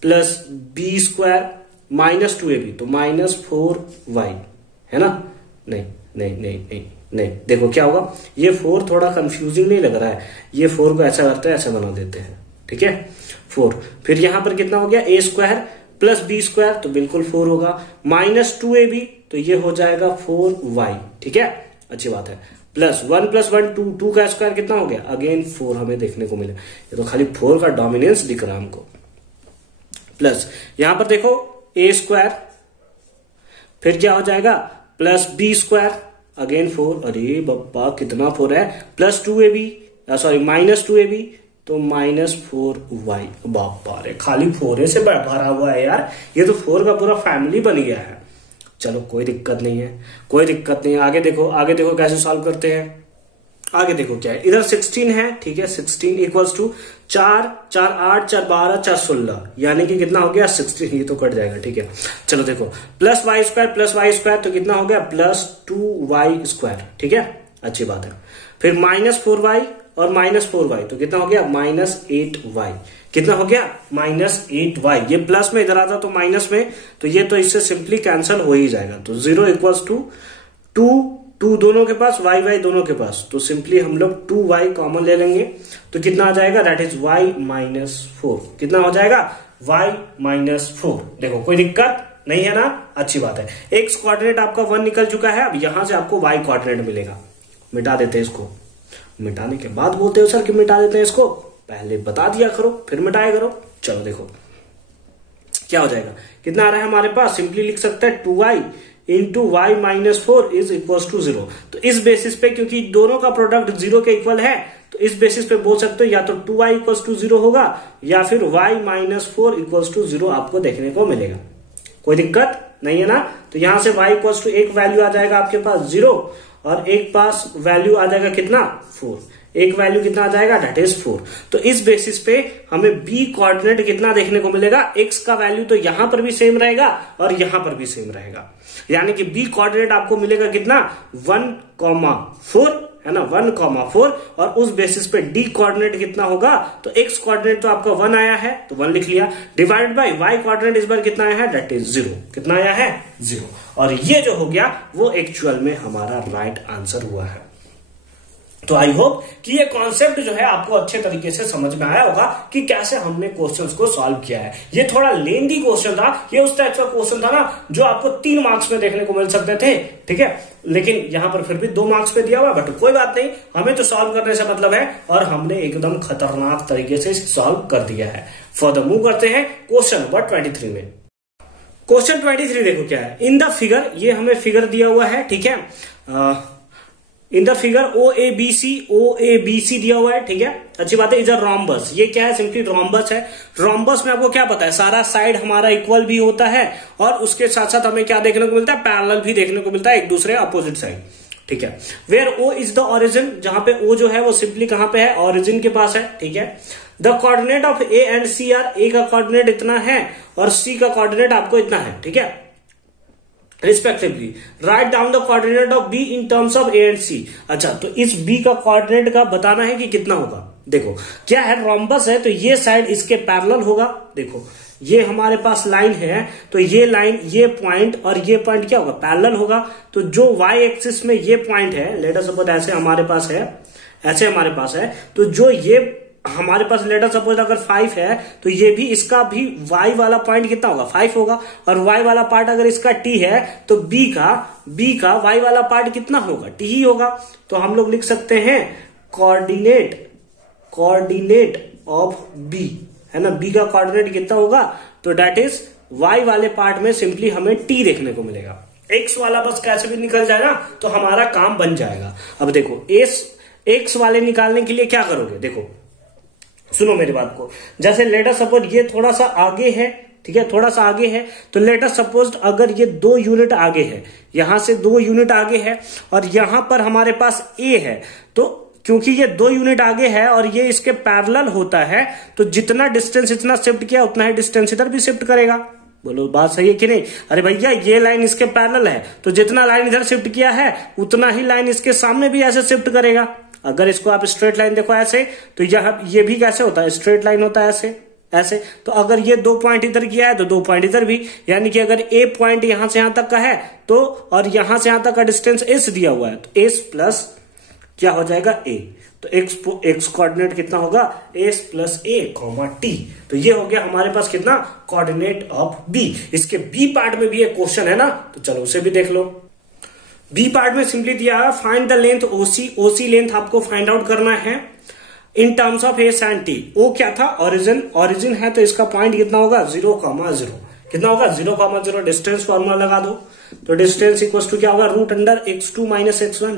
plus b square minus 2ab तो -4y, है ना। नहीं देखो क्या होगा, ये 4 थोड़ा कंफ्यूजिंग नहीं लग रहा है, ये 4 को ऐसा करते हैं ऐसा बना देते हैं। ठीक है 4, फिर यहां पर कितना हो गया a square plus b square तो बिल्कुल 4 होगा, -2ab तो ये हो जाएगा 4y। ठीक है, अच्छी बात है। प्लस 1 + 1 2 का स्क्वायर कितना हो गया अगेन 4 हमें देखने को मिला, ये तो खाली 4 का डोमिनेंस दिख रहा है हमको। प्लस यहां पर देखो a स्क्वायर फिर क्या हो जाएगा प्लस b स्क्वायर अगेन 4, अरे बप्पा कितना 4 है, प्लस 2ab सॉरी -2ab तो -4y। बापा रे खाली 4 से भरा हुआ है यार, ये तो 4 का पूरा फैमिली बन गया है। चलो कोई दिक्कत नहीं है, आगे देखो कैसे सॉल्व करते हैं। आगे देखो क्या है, इधर 16 है, ठीक है, 16 इक्वल्स टू 4 4 8 4 12 4 16, यानी कि कितना हो गया 16, ये तो कट जाएगा, ठीक है। चलो देखो प्लस वाई स्क्वायर तो कितना हो गया प्लस 2y², ठीक है, अच्छी बात है। फिर -4y और -4y तो कितना हो गया -8y, कितना हो गया -8y। ये प्लस में इधर आता तो माइनस में, तो ये तो इससे सिंपली कैंसिल हो ही जाएगा। तो 0 इक्वल्स टू 2 दोनों के पास, y दोनों के पास, तो सिंपली हम लोग 2y कॉमन ले लेंगे, तो कितना आ जाएगा दैट इज y-4। कितना हो जाएगा y-4। देखो कोई दिक्कत नहीं है ना, अच्छी बात है। x कोऑर्डिनेट आपका 1 निकल चुका है, अब यहां से आपको y कोऑर्डिनेट मिलेगा। मिटा देते हैं इसको, मिटाने के बाद बोलते हो सर कि मिटा देते हैं इसको, पहले बता दिया करो फिर मिटाया करो। चलो देखो क्या हो जाएगा, कितना आ रहा है हमारे पास, सिंपली लिख सकते हैं 2y into y-4 is equal to 0। तो इस बेसिस पे, क्योंकि दोनों का प्रोडक्ट 0 के इक्वल है, तो इस बेसिस पे बोल सकते हो या तो 2y इक्वल टू 0 होगा या फिर y-4 इक्वल टू 0 आपको देखने को मिलेगा। कोई दिक्कत नहीं है ना। तो यहां से y इक्वल टू एक वैल्यू आ जाएगा आपके पास 0 और एक पास वैल्यू आ जाएगा कितना 4, एक वैल्यू कितना आ जाएगा दैट इज 4। तो इस बेसिस पे हमें b कोऑर्डिनेट कितना देखने को मिलेगा, x का वैल्यू तो यहां पर भी सेम रहेगा और यहां पर भी सेम रहेगा, यानी कि b कोऑर्डिनेट आपको मिलेगा कितना 1,4 है ना, 1,4। और उस बेसिस पे d कोऑर्डिनेट कितना होगा, तो x कोऑर्डिनेट तो आपका 1 आया है तो 1 लिख लिया, डिवाइड बाय y कोऑर्डिनेट इस बार कितना आया है दैट इज 0। कितना आया है 0। और ये जो हो गया वो एक्चुअल में हमारा राइट आंसर हुआ है। तो आई होप कि ये कॉन्सेप्ट जो है आपको अच्छे तरीके से समझ में आया होगा कि कैसे हमने क्वेश्चंस को सॉल्व किया है। ये थोड़ा लेंदी क्वेश्चन था, ये उस टाइप का क्वेश्चन था ना जो आपको 3 मार्क्स में देखने को मिल सकते थे, ठीक है, लेकिन यहां पर फिर भी 2 मार्क्स पे दिया हुआ, बट कोई बात नहीं, हमें तो सॉल्व करने से मतलब है और हमने एकदम खतरनाक तरीके से सॉल्व कर दिया है। फर्दर मूव करते हैं क्वेश्चन नंबर 23 में। क्वेश्चन 23 देखो क्या है, इन द फिगर, ये हमें फिगर दिया हुआ है, ठीक है, इन द फिगर OABC दिया हुआ है, ठीक है, अच्छी बात है। इधर रोम्बस, ये क्या है, सिंपली रोम्बस है। रोम्बस में आपको क्या पता है, सारा साइड हमारा इक्वल भी होता है और उसके साथ साथ हमें क्या देखने को मिलता है, पैरेलल भी देखने को मिलता है एक दूसरे अपोजिट साइड, ठीक है। Where O is the origin, जहां पे O जो है वो सिंपली कहां पे है, ओरिजिन के पास है, ठीक है। The coordinate of A and C are, A का कोऑर्डिनेट इतना है और C का कोऑर्डिनेट आपको इतना है, ठीक है, respectively. Write down the coordinate of B in terms of A and C। अच्छा, तो इस B का कोऑर्डिनेट का बताना है कि कितना होगा। देखो क्या है, रोम्बस है तो ये साइड इसके पैरेलल होगा। देखो ये हमारे पास लाइन है तो ये लाइन, ये पॉइंट और ये पॉइंट क्या होगा, पैरेलल होगा। तो जो y एक्सिस में ये पॉइंट है, लेट अस सपोज ऐसे हमारे पास है, ऐसे हमारे पास है, तो जो ये हमारे पास लेट अस सपोज अगर 5 है तो ये भी, इसका भी y वाला पॉइंट कितना होगा 5 होगा, और y वाला पार्ट अगर इसका t है तो b का y वाला पार्ट कितना होगा, t ही होगा। तो हम लोग लिख सकते हैं कोऑर्डिनेट ऑफ b, है ना, b का कोऑर्डिनेट कितना होगा, तो दैट इज y वाले पार्ट में सिंपली हमें t देखने को मिलेगा। x वाला बस कैसे भी निकल जाएगा तो हमारा काम बन जाएगा। अब देखो x वाले निकालने के लिए क्या करोगे, देखो सुनो मेरी बात को, जैसे लेट अस सपोज ये थोड़ा सा आगे है, ठीक है, थोड़ा सा आगे है, तो लेट अस सपोज अगर ये 2 यूनिट आगे है, यहां से 2 यूनिट आगे है और यहां पर हमारे पास A है, तो क्योंकि ये 2 यूनिट आगे है और ये इसके पैरेलल होता है, तो जितना डिस्टेंस इतना शिफ्ट किया उतना ही डिस्टेंस इधर भी शिफ्ट करेगा। बोलो बात सही है कि नहीं। अरे भैया ये लाइन इसके पैरेलल है तो जितना लाइन इधर शिफ्ट किया है उतना ही लाइन इसके सामने भी ऐसे शिफ्ट करेगा। अगर इसको आप स्ट्रेट लाइन देखो ऐसे, तो ये भी कैसे होता है, स्ट्रेट लाइन होता है ऐसे। तो अगर ये 2 पॉइंट इधर किया है तो 2 पॉइंट इधर भी, यानी कि अगर A पॉइंट यहां से यहां तक का है तो, और यहां से यहां तक का डिस्टेंस S दिया हुआ है, तो S प्लस क्या हो जाएगा A, तो x कोऑर्डिनेट कितना होगा S प्लस A t। तो ये हो गया हमारे पास कितना, कोऑर्डिनेट ऑफ B। इसके B पार्ट में भी एक क्वेश्चन है ना, तो चलो उसे भी देख लो। बी पार्ट में सिंपली दिया है find the length OC length आपको फाइंड आउट करना है in terms of S and T। O क्या था, ओरिजिन है तो इसका पॉइंट कितना होगा 0,0, कितना होगा 0,0। डिस्टेंस फॉर्मूला लगा दो, तो डिस्टेंस इक्वल टू क्या होगा √x2 - x1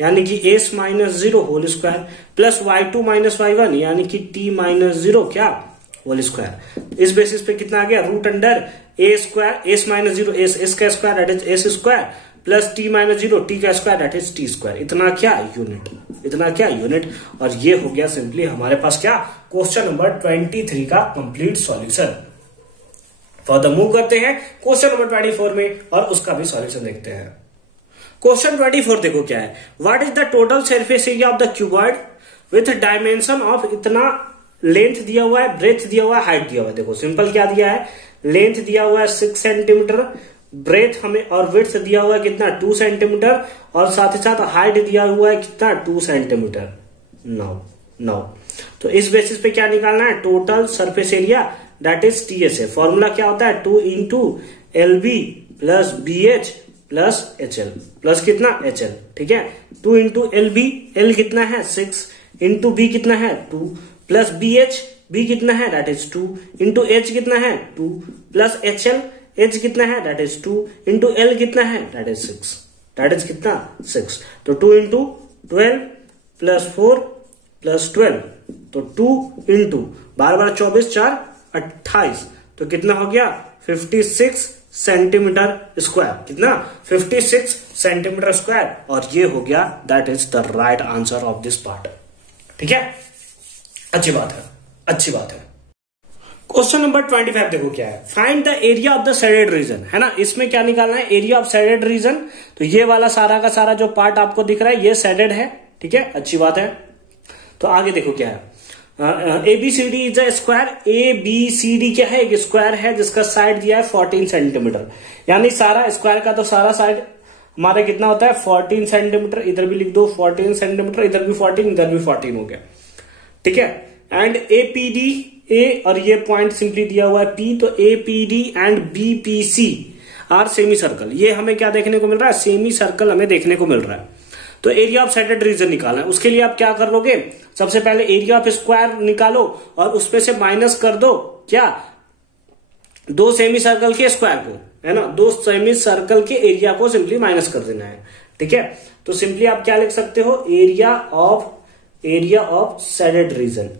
यानी कि S - 0 whole square plus y2 - y1 यानी कि t - 0 क्या होल स्क्वायर। इस बेसिस पे कितना आ गया, root under A square S minus zero S का square that is S square plus T minus zero T का square that is T square. इतना क्या यूनिट, इतना क्या यूनिट। और ये हो गया सिंपली हमारे पास क्या, क्वेश्चन नंबर 23 का कंप्लीट सॉल्यूशन। फर्दर मूव करते हैं क्वेश्चन नंबर 24 में और उसका भी सॉल्यूशन देखते हैं। क्वेश्चन 24 देखो क्या है, what is the total surface area of the cuboid with dimension of, इतना लेंथ दिया हुआ है, ब्रेथ दिया हुआ है, हाइट दिया हुआ है। देखो सिंपल क्या दिया है, लेंथ दिया हुआ है 6 सेंटीमीटर, ब्रेथ हमें और विड्थ दिया हुआ है कितना 2 सेंटीमीटर, और साथ ही साथ हाइट दिया हुआ है कितना 2 सेंटीमीटर। नाउ तो इस बेसिस पे क्या निकालना है, total surface area that is TS है। फॉर्मूला क्या होता है, 2 into LB plus BH plus HL plus कितना एचएल। ठीक है, 2 इंटू एलबी, एल कितना है 6, इंटू बी कितना है 2 प्लस बीएच, बी कितना है दैट इज 2 इंटू एच कितना है 2 प्लस एचएल, एच कितना है दैट इज 2 इंटू एल कितना है दैट इज 6, दैट इज कितना 6। तो 2 इंटू 12 प्लस 4 प्लस 12, तो 2 इंटू 12 24 4 28, तो कितना हो गया 56 सेंटीमीटर स्क्वायर। कितना 56 सेंटीमीटर स्क्वायर। और ये हो गया that is the right answer of this part. ठीक है, अच्छी बात है, अच्छी बात है। क्वेश्चन नंबर 25 देखो क्या है, find the area of the shaded region, है ना। इसमें क्या निकालना है, एरिया ऑफ शेडेड रीजन। तो ये वाला सारा का सारा जो पार्ट आपको दिख रहा है ये शेडेड है। ठीक है, अच्छी बात है। तो आगे देखो क्या है, ABCD is a square. ABCD क्या है, एक स्क्वायर है जिसका साइड दिया है 14 सेंटीमीटर। यानी सारा स्क्वायर का तो सारा साइड हमारा कितना होता है 14 सेंटीमीटर। इधर भी लिख दो 14 सेंटीमीटर, इधर भी 14, इधर भी 14 हो गया। ठीक है, एंड APD, ए और ये पॉइंट सिंपली दिया हुआ है P, तो APD and BPC are semicircle. ये हमें क्या देखने को मिल रहा है, सेमी सर्कल हमें देखने को मिल रहा है। तो एरिया ऑफ शेडेड रीजन निकालना है, उसके लिए आप क्या कर लोगे, सबसे पहले एरिया ऑफ स्क्वायर निकालो और उसपे से माइनस कर दो क्या, 2 सेमी सर्कल के स्क्वायर को, है ना, 2 सेमी सर्कल के एरिया को सिंपली माइनस कर देना है। ठीक है, तो सिंपली आप क्या लिख सकते हो, area of shaded region,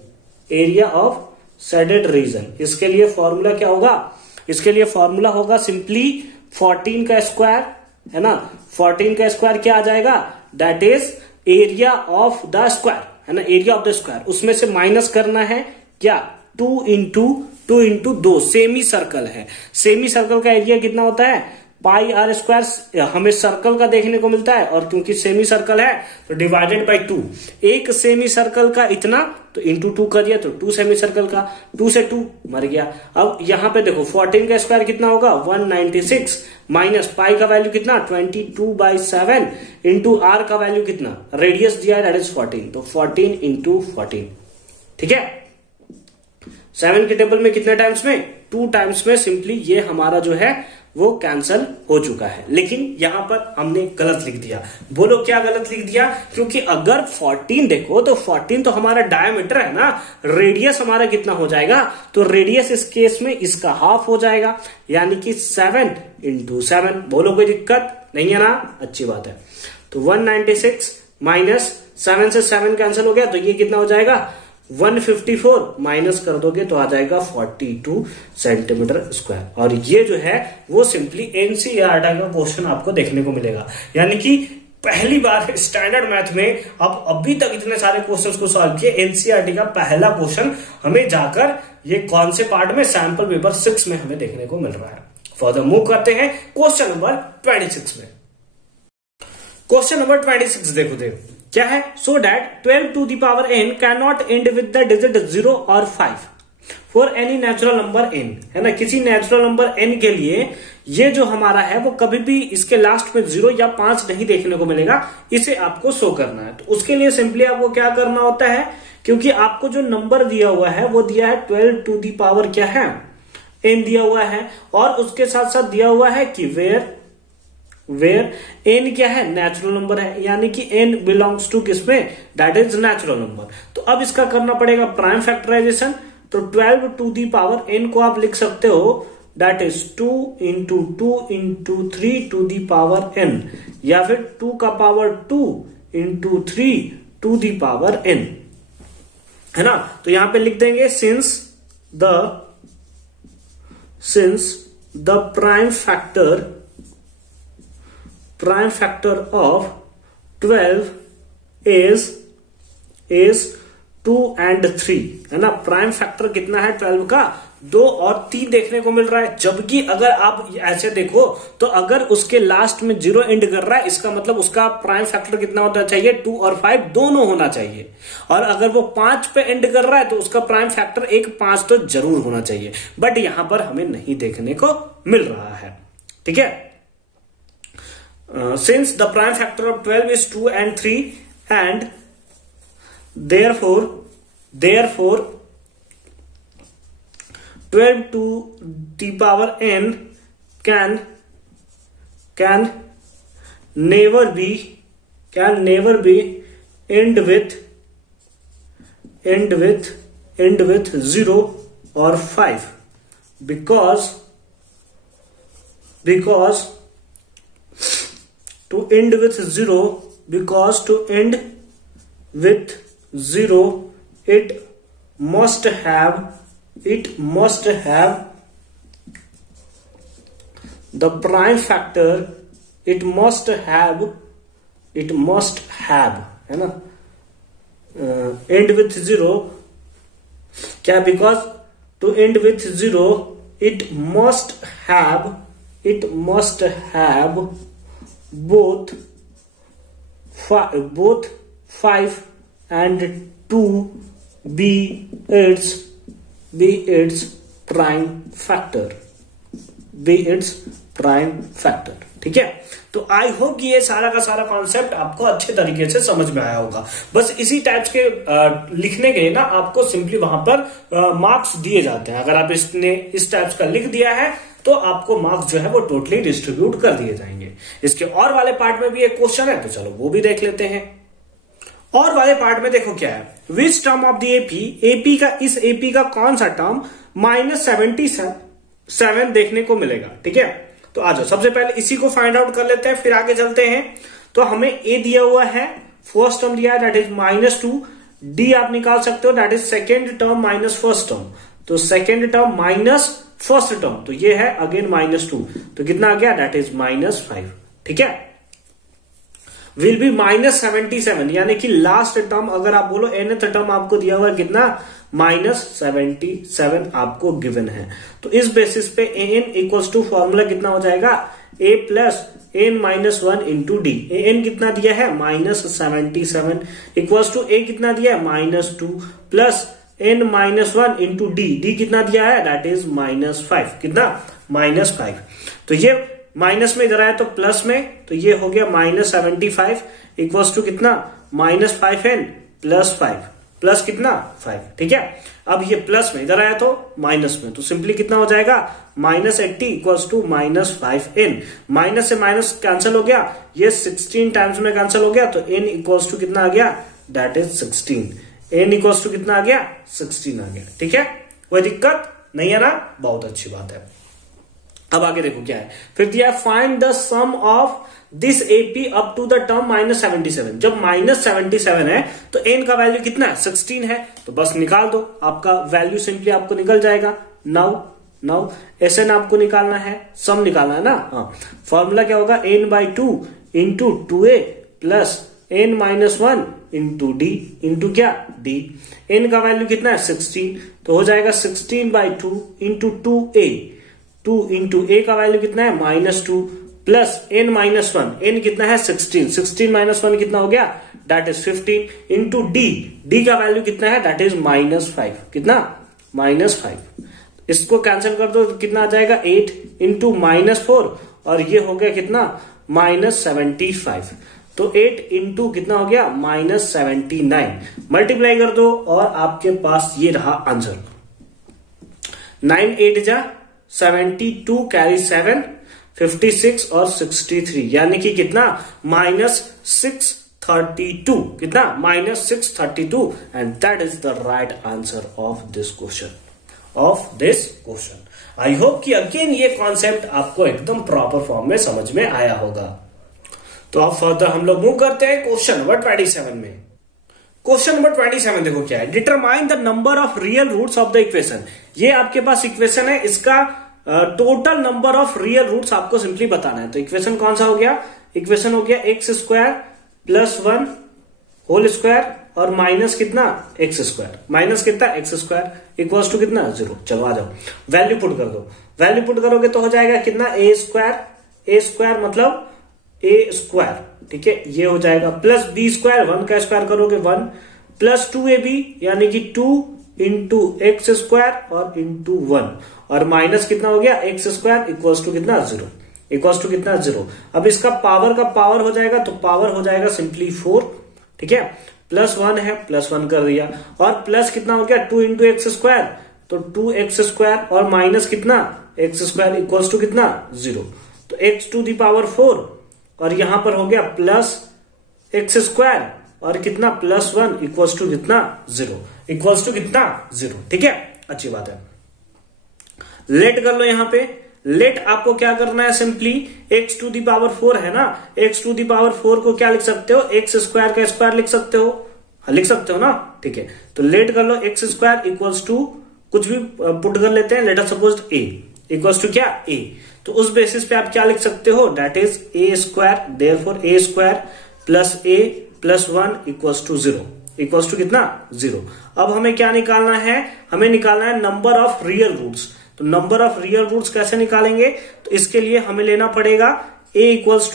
area of shaded region. इसके लिए फॉर्मूला क्या होगा, इसके लिए फॉर्मूला होगा सिंपली 14 का स्क्वायर, है ना। 14 का स्क्वायर क्या आ जाएगा, that is area of the square, है ना, एरिया ऑफ द स्क्वायर। उसमें से माइनस करना है क्या, 2 इंटू 2 सेमी सर्कल है। सेमी सर्कल का एरिया कितना होता है, पाई आर स्क्वायर हमें सर्कल का देखने को मिलता है, और क्योंकि सेमी सर्कल है तो डिवाइडेड बाई 2। एक सेमी सर्कल का इतना तो इंटू 2 कर दिया, तो 2 सेमी सर्कल का, 2 से 2 मर गया। अब यहां पे देखो 14 का स्क्वायर कितना होगा 196, माइनस पाई का वैल्यू कितना 22/7 इंटू आर का वैल्यू कितना, रेडियस दिया है दैट इज 14, तो 14 इंटू 14। ठीक है, 7 के टेबल में कितने टाइम्स में, 2 टाइम्स में सिंपली ये हमारा जो है वो कैंसल हो चुका है। लेकिन यहां पर हमने गलत लिख दिया। बोलो क्या गलत लिख दिया, क्योंकि अगर 14 देखो तो 14 तो हमारा डायमीटर है ना, रेडियस हमारा कितना हो जाएगा, तो रेडियस इस केस में इसका हाफ हो जाएगा, यानी कि 7 इंटू 7। बोलो कोई दिक्कत नहीं है ना, अच्छी बात है। तो 196 माइनस 7 से 7 कैंसिल हो गया, तो ये कितना हो जाएगा 154, माइनस कर दोगे तो आ जाएगा 42 सेंटीमीटर स्क्वायर। और ये जो है वो सिंपली एनसीईआरटी का क्वेश्चन आपको देखने को मिलेगा। यानी कि पहली बार स्टैंडर्ड मैथ में आप अभी तक इतने सारे क्वेश्चंस को सॉल्व किए, एनसीईआरटी का पहला क्वेश्चन हमें जाकर ये कौन से पार्ट में, सैंपल पेपर 6 में हमें देखने को मिल रहा है। फर्दर मूव करते हैं क्वेश्चन नंबर 26 में। क्वेश्चन नंबर 26 देखो क्या है, so that 12 to the power n can not and with the digit 0 और 5 for any natural number n, है ना। किसी नेचुरल नंबर n के लिए ये जो हमारा है वो कभी भी इसके लास्ट में 0 या 5 नहीं देखने को मिलेगा, इसे आपको शो करना है। तो उसके लिए सिंपली आपको क्या करना होता है, क्योंकि आपको जो नंबर दिया हुआ है वो दिया है 12 to the power क्या है n दिया हुआ है, और उसके साथ साथ दिया हुआ है कि वेयर n क्या है, नेचुरल नंबर है, यानी कि n बिलोंग्स टू किसमें, दैट इज नेचुरल नंबर। तो अब इसका करना पड़ेगा प्राइम फैक्टराइजेशन। तो 12 to the power n को आप लिख सकते हो that is 2 into 2 into 3 to the power n, या फिर 2 का power 2 into 3 to the power n, है ना। तो यहां पे लिख देंगे since the prime factor of 12 is 2 and 3, है ना। प्राइम फैक्टर कितना है 12 का, 2 और 3 देखने को मिल रहा है। जबकि अगर आप ऐसे देखो तो अगर उसके लास्ट में 0 एंड कर रहा है, इसका मतलब उसका प्राइम फैक्टर कितना होना चाहिए, 2 और 5 दोनों होना चाहिए। और अगर वो 5 पे एंड कर रहा है तो उसका प्राइम फैक्टर 5 तो जरूर होना चाहिए, बट यहां पर हमें नहीं देखने को मिल रहा है। ठीक है, since the prime factor of 12 is 2 and 3 and therefore 12 to the power n can never be end with 0 or 5 because to end with 0 it must have the prime factor, it must have है ना, end with 0 क्या, because to end with 0 it must have both 5 and 2 be its prime factor, ठीक है। तो आई hope कि ये सारा का सारा कॉन्सेप्ट आपको अच्छे तरीके से समझ में आया होगा। बस इसी टाइप्स के लिखने के लिए ना आपको सिंपली वहां पर मार्क्स दिए जाते हैं। अगर आप इसने इस टाइप्स का लिख दिया है तो आपको मार्क्स जो है वो टोटली डिस्ट्रीब्यूट कर दिए जाएंगे। इसके और वाले पार्ट में भी एक क्वेश्चन है, तो चलो वो भी देख लेते हैं। और वाले पार्ट में देखो क्या है, which term of the AP का, इस एपी का कौन सा टर्म -77 देखने को मिलेगा। ठीक है, तो आ जाओ सबसे पहले इसी को फाइंड आउट कर लेते हैं, फिर आगे चलते हैं। तो हमें ए दिया हुआ है, फर्स्ट टर्म दिया है दैट इज -2, डी आप निकाल सकते हो that is second term minus first term, तो second term minus first term, तो ये है अगेन -2, तो कितना आ गया दैट इज -5। ठीक है, विल बी -77, यानी कि लास्ट टर्म अगर आप बोलो nth टर्म आपको दिया हुआ है कितना, -77 आपको गिवन है। तो इस बेसिस पे an इक्वल्स टू फॉर्मूला कितना हो जाएगा, a plus n-1 into D. an कितना दिया है -77 इक्वल्स टू a कितना दिया है -2 plus n-1 into D, D कितना दिया है दैट इज -5, कितना -5। तो ये माइनस में इधर आया तो प्लस में, तो ये हो गया -75 इक्वल्स टू कितना -5n प्लस 5 प्लस कितना 5। ठीक है, अब ये प्लस में इधर आया तो माइनस में, तो सिंपली कितना हो जाएगा -80 इक्वल्स टू -5n। माइनस से माइनस कैंसिल हो गया, ये 16 टाइम्स में कैंसिल हो गया, तो n इक्वल्स टू कितना आ गया that is 16, n equals to कितना आ गया 16 आ गया। ठीक है, कोई दिक्कत नहीं है ना, बहुत अच्छी बात है। अब आगे देखो क्या है, फिर दिया find the sum of this AP up to the term -77। जब -77 है तो n का वैल्यू कितना है 16 है, तो बस निकाल दो, आपका वैल्यू सिंपली आपको निकल जाएगा। नाउ Sn आपको निकालना है, सम निकालना है ना। हाँ, फॉर्मूला क्या होगा, n/2 into 2a plus n-1 into D into क्या डी। n का वैल्यू कितना है 16, तो हो जाएगा 16/2 इंटू 2a, 2 इंटू a का वैल्यू कितना है -2 प्लस n-1, n कितना है 16, 16 - 1 कितना हो गया that is 15 into D, D का वैल्यू कितना है दैट इज -5, कितना -5। इसको कैंसिल कर दो तो कितना आ जाएगा 8 इंटू -4, और ये हो गया कितना -75, तो 8 इंटू कितना हो गया -79, मल्टीप्लाई कर दो और आपके पास ये रहा आंसर। 9 8 जा 72 कैरी 7 56 और 63, यानी कि कितना -632, कितना -632, and that is the right answer of this question. I hope कि अगेन ये कॉन्सेप्ट आपको एकदम प्रॉपर फॉर्म में समझ में आया होगा। तो अब फर्दर हम लोग मूव करते हैं क्वेश्चन नंबर 27 में। क्वेश्चन नंबर 27 देखो क्या है, determine the number of real roots of the equation. ये आपके पास इक्वेशन है, इसका total number of real roots आपको सिंपली बताना है। तो इक्वेशन कौन सा हो गया, इक्वेशन हो गया x square plus 1 whole square और माइनस कितना एक्स स्क्वायर, माइनस कितना एक्स स्क्वायर इक्वल्स टू कितना 0। चलो आ जाओ, वैल्यू पुट कर दो, वैल्यू पुट करोगे तो हो जाएगा कितना ए स्क्वायर मतलब ए स्क्वायर, ठीक है, ये हो जाएगा प्लस बी स्क्वायर, 1 का स्क्वायर करोगे 1 प्लस 2ab यानी कि 2 इंटू एक्स स्क्वायर और इंटू 1 और माइनस कितना हो गया एक्स स्क्वायर इक्वल्स टू कितना 0, इक्वल्स टू कितना 0। अब इसका पावर का पावर हो जाएगा तो पावर हो जाएगा सिंपली 4, ठीक है, प्लस 1 है प्लस 1 कर दिया और प्लस कितना हो गया 2 इंटू एक्स स्क्वायर तो 2x स्क्वायर और माइनस कितना एक्स स्क्वायर इक्वल्स टू कितना 0। तो x टू दी पावर 4 और यहां पर हो गया प्लस एक्स स्क्वायर और कितना प्लस 1 इक्वल्स टू कितना 0, इक्वल्स टू कितना 0, ठीक है, अच्छी बात है। लेट कर लो, यहां पे लेट आपको क्या करना है, simply x to the power 4 है ना, x टू दी पावर 4 को क्या लिख सकते हो, एक्स स्क्वायर का स्क्वायर लिख सकते हो, लिख सकते हो ना, ठीक है। तो लेट कर लो एक्स स्क्वायर इक्वल्स टू कुछ भी पुट कर लेते हैं, let us suppose a equals to क्या a, तो उस बेसिस पे आप क्या लिख सकते हो, that is a square, therefore a square plus a plus 1 equals to 0, equals to कितना 0। अब हमें क्या निकालना है, हमें निकालना है नंबर ऑफ रियल रूट्स। तो नंबर ऑफ रियल रूट्स कैसे निकालेंगे, तो इसके लिए हमें लेना पड़ेगा a इक्वल्स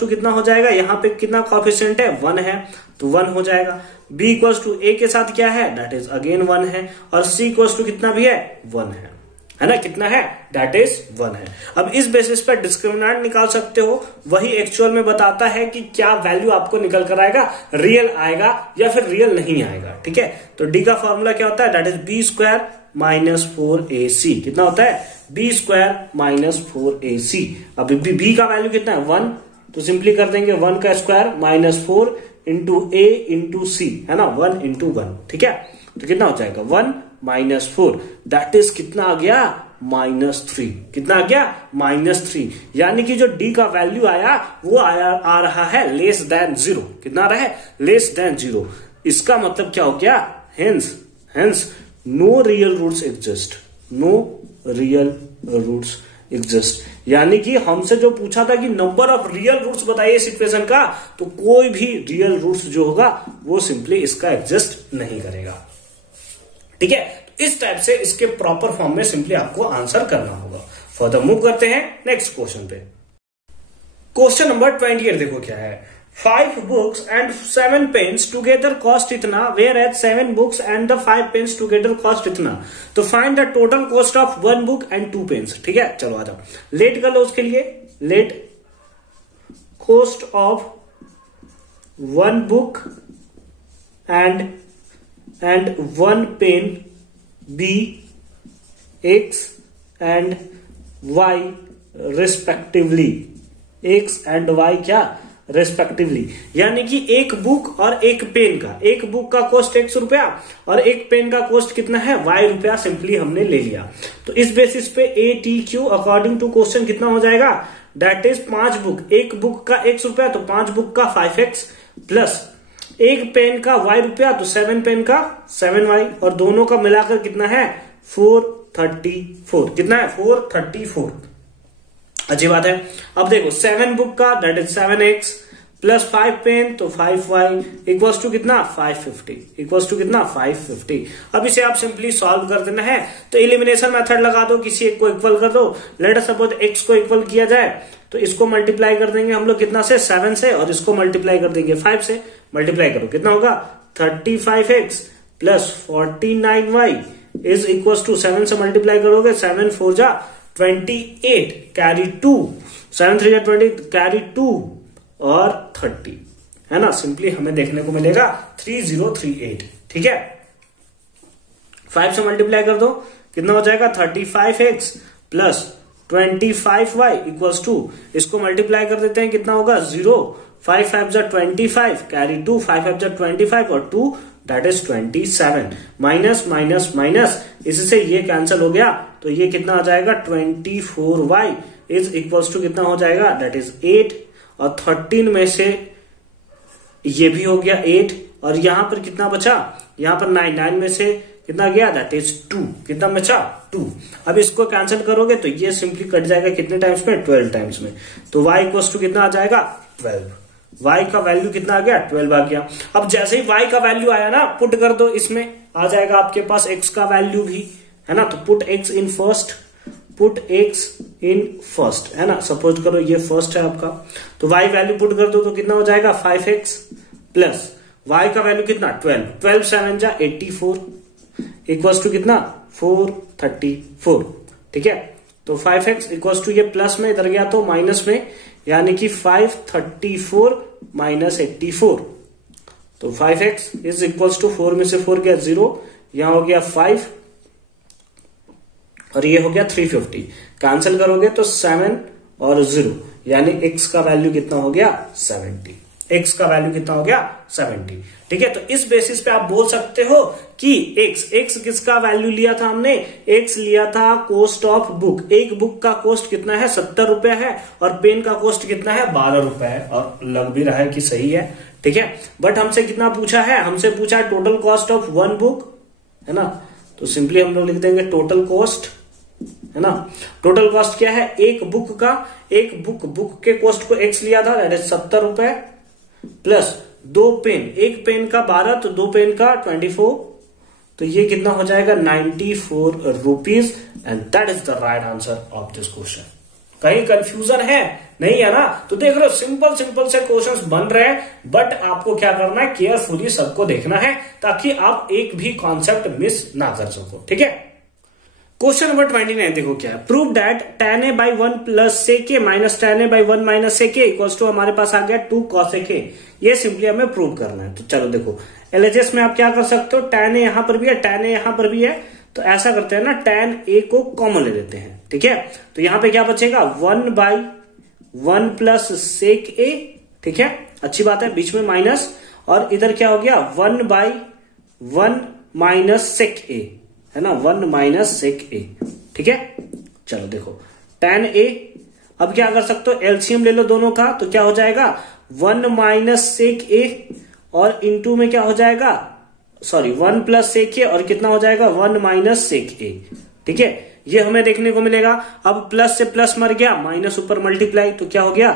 टू कितना हो जाएगा, यहां पे कितना कॉफिशिएंट है 1 है तो 1 हो जाएगा, b इक्वल्स टू a के साथ क्या है, दैट इज अगेन 1 है और c इक्वल्स टू कितना भी है 1 है ना, कितना है दैट इज 1 है। अब इस बेसिस पर डिस्क्रिमिनेंट निकाल सकते हो, वही एक्चुअल में बताता है कि क्या वैल्यू आपको निकल कर आएगा, रियल आएगा या फिर रियल नहीं आएगा, ठीक है। तो डी का फॉर्मूला क्या होता है, that is b square minus 4ac, कितना होता है बी स्क्वायर माइनस 4ac। अब बी का वैल्यू कितना है 1, तो सिंपली कर देंगे 1 का square minus 4 into a into C, है ना, 1 इंटू 1, ठीक है। तो कितना हो जाएगा 1 माइनस 4, दैट इज कितना आ गया -3, कितना आ गया -3, यानी कि जो डी का वैल्यू आया वो आ रहा है लेस देन 0, कितना आ रहा है लेस देन 0। इसका मतलब क्या हो गया, hence no real roots exist, no real roots exist, यानी कि हमसे जो पूछा था कि नंबर ऑफ रियल रूट्स बताइए इस इक्वेशन का, तो कोई भी रियल रूट्स जो होगा वो सिंपली इसका एग्जिस्ट नहीं करेगा, ठीक है। तो इस टाइप से इसके प्रॉपर फॉर्म में सिंपली आपको आंसर करना होगा। फर्दर मूव करते हैं नेक्स्ट क्वेश्चन पे। क्वेश्चन नंबर 28 देखो क्या है, 5 books and 7 pens together cost इतना, whereas 7 books and the 5 pens together cost इतना। तो find the total cost of 1 book and 2 pens, ठीक है। चलो आ जाओ, लेट कर लो उसके लिए, late cost of 1 book and 1 pen be x and y respectively, x and y क्या रेस्पेक्टिवली, यानी कि एक बुक और एक पेन का, एक बुक का कॉस्ट 100 रुपया और एक पेन का कॉस्ट कितना है y रुपया, सिंपली हमने ले लिया। तो इस बेसिस पे ATQ अकॉर्डिंग टू क्वेश्चन कितना हो जाएगा, दैट इज 5 बुक, एक बुक का 100 रुपया तो 5 बुक का 5x प्लस एक पेन का y रुपया तो 7 पेन का 7y और दोनों का मिलाकर कितना है 434, कितना है 434, अच्छी बात है। अब देखो 7 बुक का that is 7x plus 5 pen तो 5y इक्वल्स टू कितना 550, इक्वल्स टू कितना 550। अब इसे आप सिंपली सॉल्व कर देना है, तो एलिमिनेशन मेथड लगा दो, किसी एक को इक्वल कर दो। लेट अस सपोज x को इक्वल किया जाए तो इसको मल्टीप्लाई कर देंगे हम लोग कितना से 7 से और इसको मल्टीप्लाई कर देंगे 5 से, मल्टीप्लाई करो कितना होगा 35x plus 49y is equals to 7 से मल्टीप्लाई करोगे 7 4 जा 28 कैरी 2, 7 3 जा 20 कैरी 2 और 30, है ना, सिंपली हमें देखने को मिलेगा 3038, ठीक है। 5 से मल्टीप्लाई कर दो कितना हो जाएगा 35x plus 25y equals to, इसको मल्टीप्लाई कर देते हैं कितना होगा 0, 5 5 जा 25 कैरी 2, 5 5 जा 25 और 2 that is 27, minus minus minus इससे ये कैंसिल हो गया तो ये कितना आ जाएगा 24y इज इक्वल्स टू कितना हो जाएगा दैट इज 8 और 13 में से ये भी हो गया 8 और यहां पर कितना बचा, यहां पर 9 में से कितना गया, दैट इज 2, कितना बचा 2। अब इसको कैंसिल करोगे तो ये सिंपली कट जाएगा कितने टाइम्स में, 12 टाइम्स में। तो y इक्वल्स टू कितना आ जाएगा, 12। y का वैल्यू कितना आ गया, 12 आ गया। अब जैसे ही y का वैल्यू आया ना, पुट कर दो, इसमें आ जाएगा आपके पास x का वैल्यू भी, है ना। तो put x in first, put x in first, है ना। सपोज करो ये फर्स्ट है आपका, तो y वैल्यू पुट कर दो तो कितना हो जाएगा 5x प्लस y का वैल्यू कितना 12, 12 7 जा 84 इक्वल्स टू कितना 434, ठीक है। तो 5x इक्वल्स टू ये प्लस में इधर गया तो माइनस में, यानी कि 534 माइनस 84। तो 5x इज इक्वल्स टू 4 में से 4 गया 0, यहां हो गया 5 और ये हो गया 350। कैंसिल करोगे तो 7 और 0, यानी x का वैल्यू कितना हो गया 70। x का वैल्यू कितना हो गया 70, ठीक है। तो इस बेसिस पे आप बोल सकते हो कि x किसका वैल्यू लिया था हमने, x लिया था कॉस्ट ऑफ बुक। एक बुक का कॉस्ट कितना है 70 रुपए है और पेन का कॉस्ट कितना है 12 रुपए है, और लग भी रहा है कि सही है, ठीक है। बट हमसे कितना पूछा है, हमसे पूछा है टोटल कॉस्ट ऑफ 1 बुक, है ना। तो सिंपली हम लोग लिख देंगे टोटल कॉस्ट, है ना। टोटल कॉस्ट क्या है, एक बुक का, एक बुक के कॉस्ट को x लिया था, दैट इज 70 रुपए प्लस 2 पेन, एक पेन का 12 तो 2 पेन का 24, तो ये कितना हो जाएगा 94 rupees, and that is the right answer of this question. कहीं कंफ्यूजन है, नहीं है ना। तो देख रहे हो सिंपल से क्वेश्चंस बन रहे हैं, बट आपको क्या करना है, केयरफुली सबको देखना है ताकि आप एक भी कॉन्सेप्ट मिस ना कर सको, ठीक है। क्वेश्चन नंबर 29 देखो क्या है, prove that tan a by 1 plus sec a minus tan a by 1 minus sec a equals to, हमारे पास आ गया 2 cos a। ये सिंपली हमें प्रूव करना है। तो चलो देखो LHS में आप क्या कर सकते हो, tan a यहां पर भी है, tan a यहां पर भी है, तो ऐसा करते हैं ना, tan a को कॉमन ले लेते हैं, ठीक है। तो यहां पे क्या बचेगा 1 by 1 प्लस sec a, ठीक है, अच्छी बात है, बीच में माइनस, और इधर क्या हो गया 1 by 1 माइनस sec a, है ना, 1 माइनस sec a, ठीक है। चलो देखो tan a, अब क्या कर सकते हो, एलसीएम ले लो दोनों का, तो क्या हो जाएगा 1 माइनस sec a और इंटू में क्या हो जाएगा, सॉरी 1 प्लस sec a और कितना हो जाएगा 1 माइनस sec a, ठीक है। ये हमें देखने को मिलेगा। अब प्लस से प्लस मर गया, माइनस ऊपर मल्टीप्लाई, तो क्या हो गया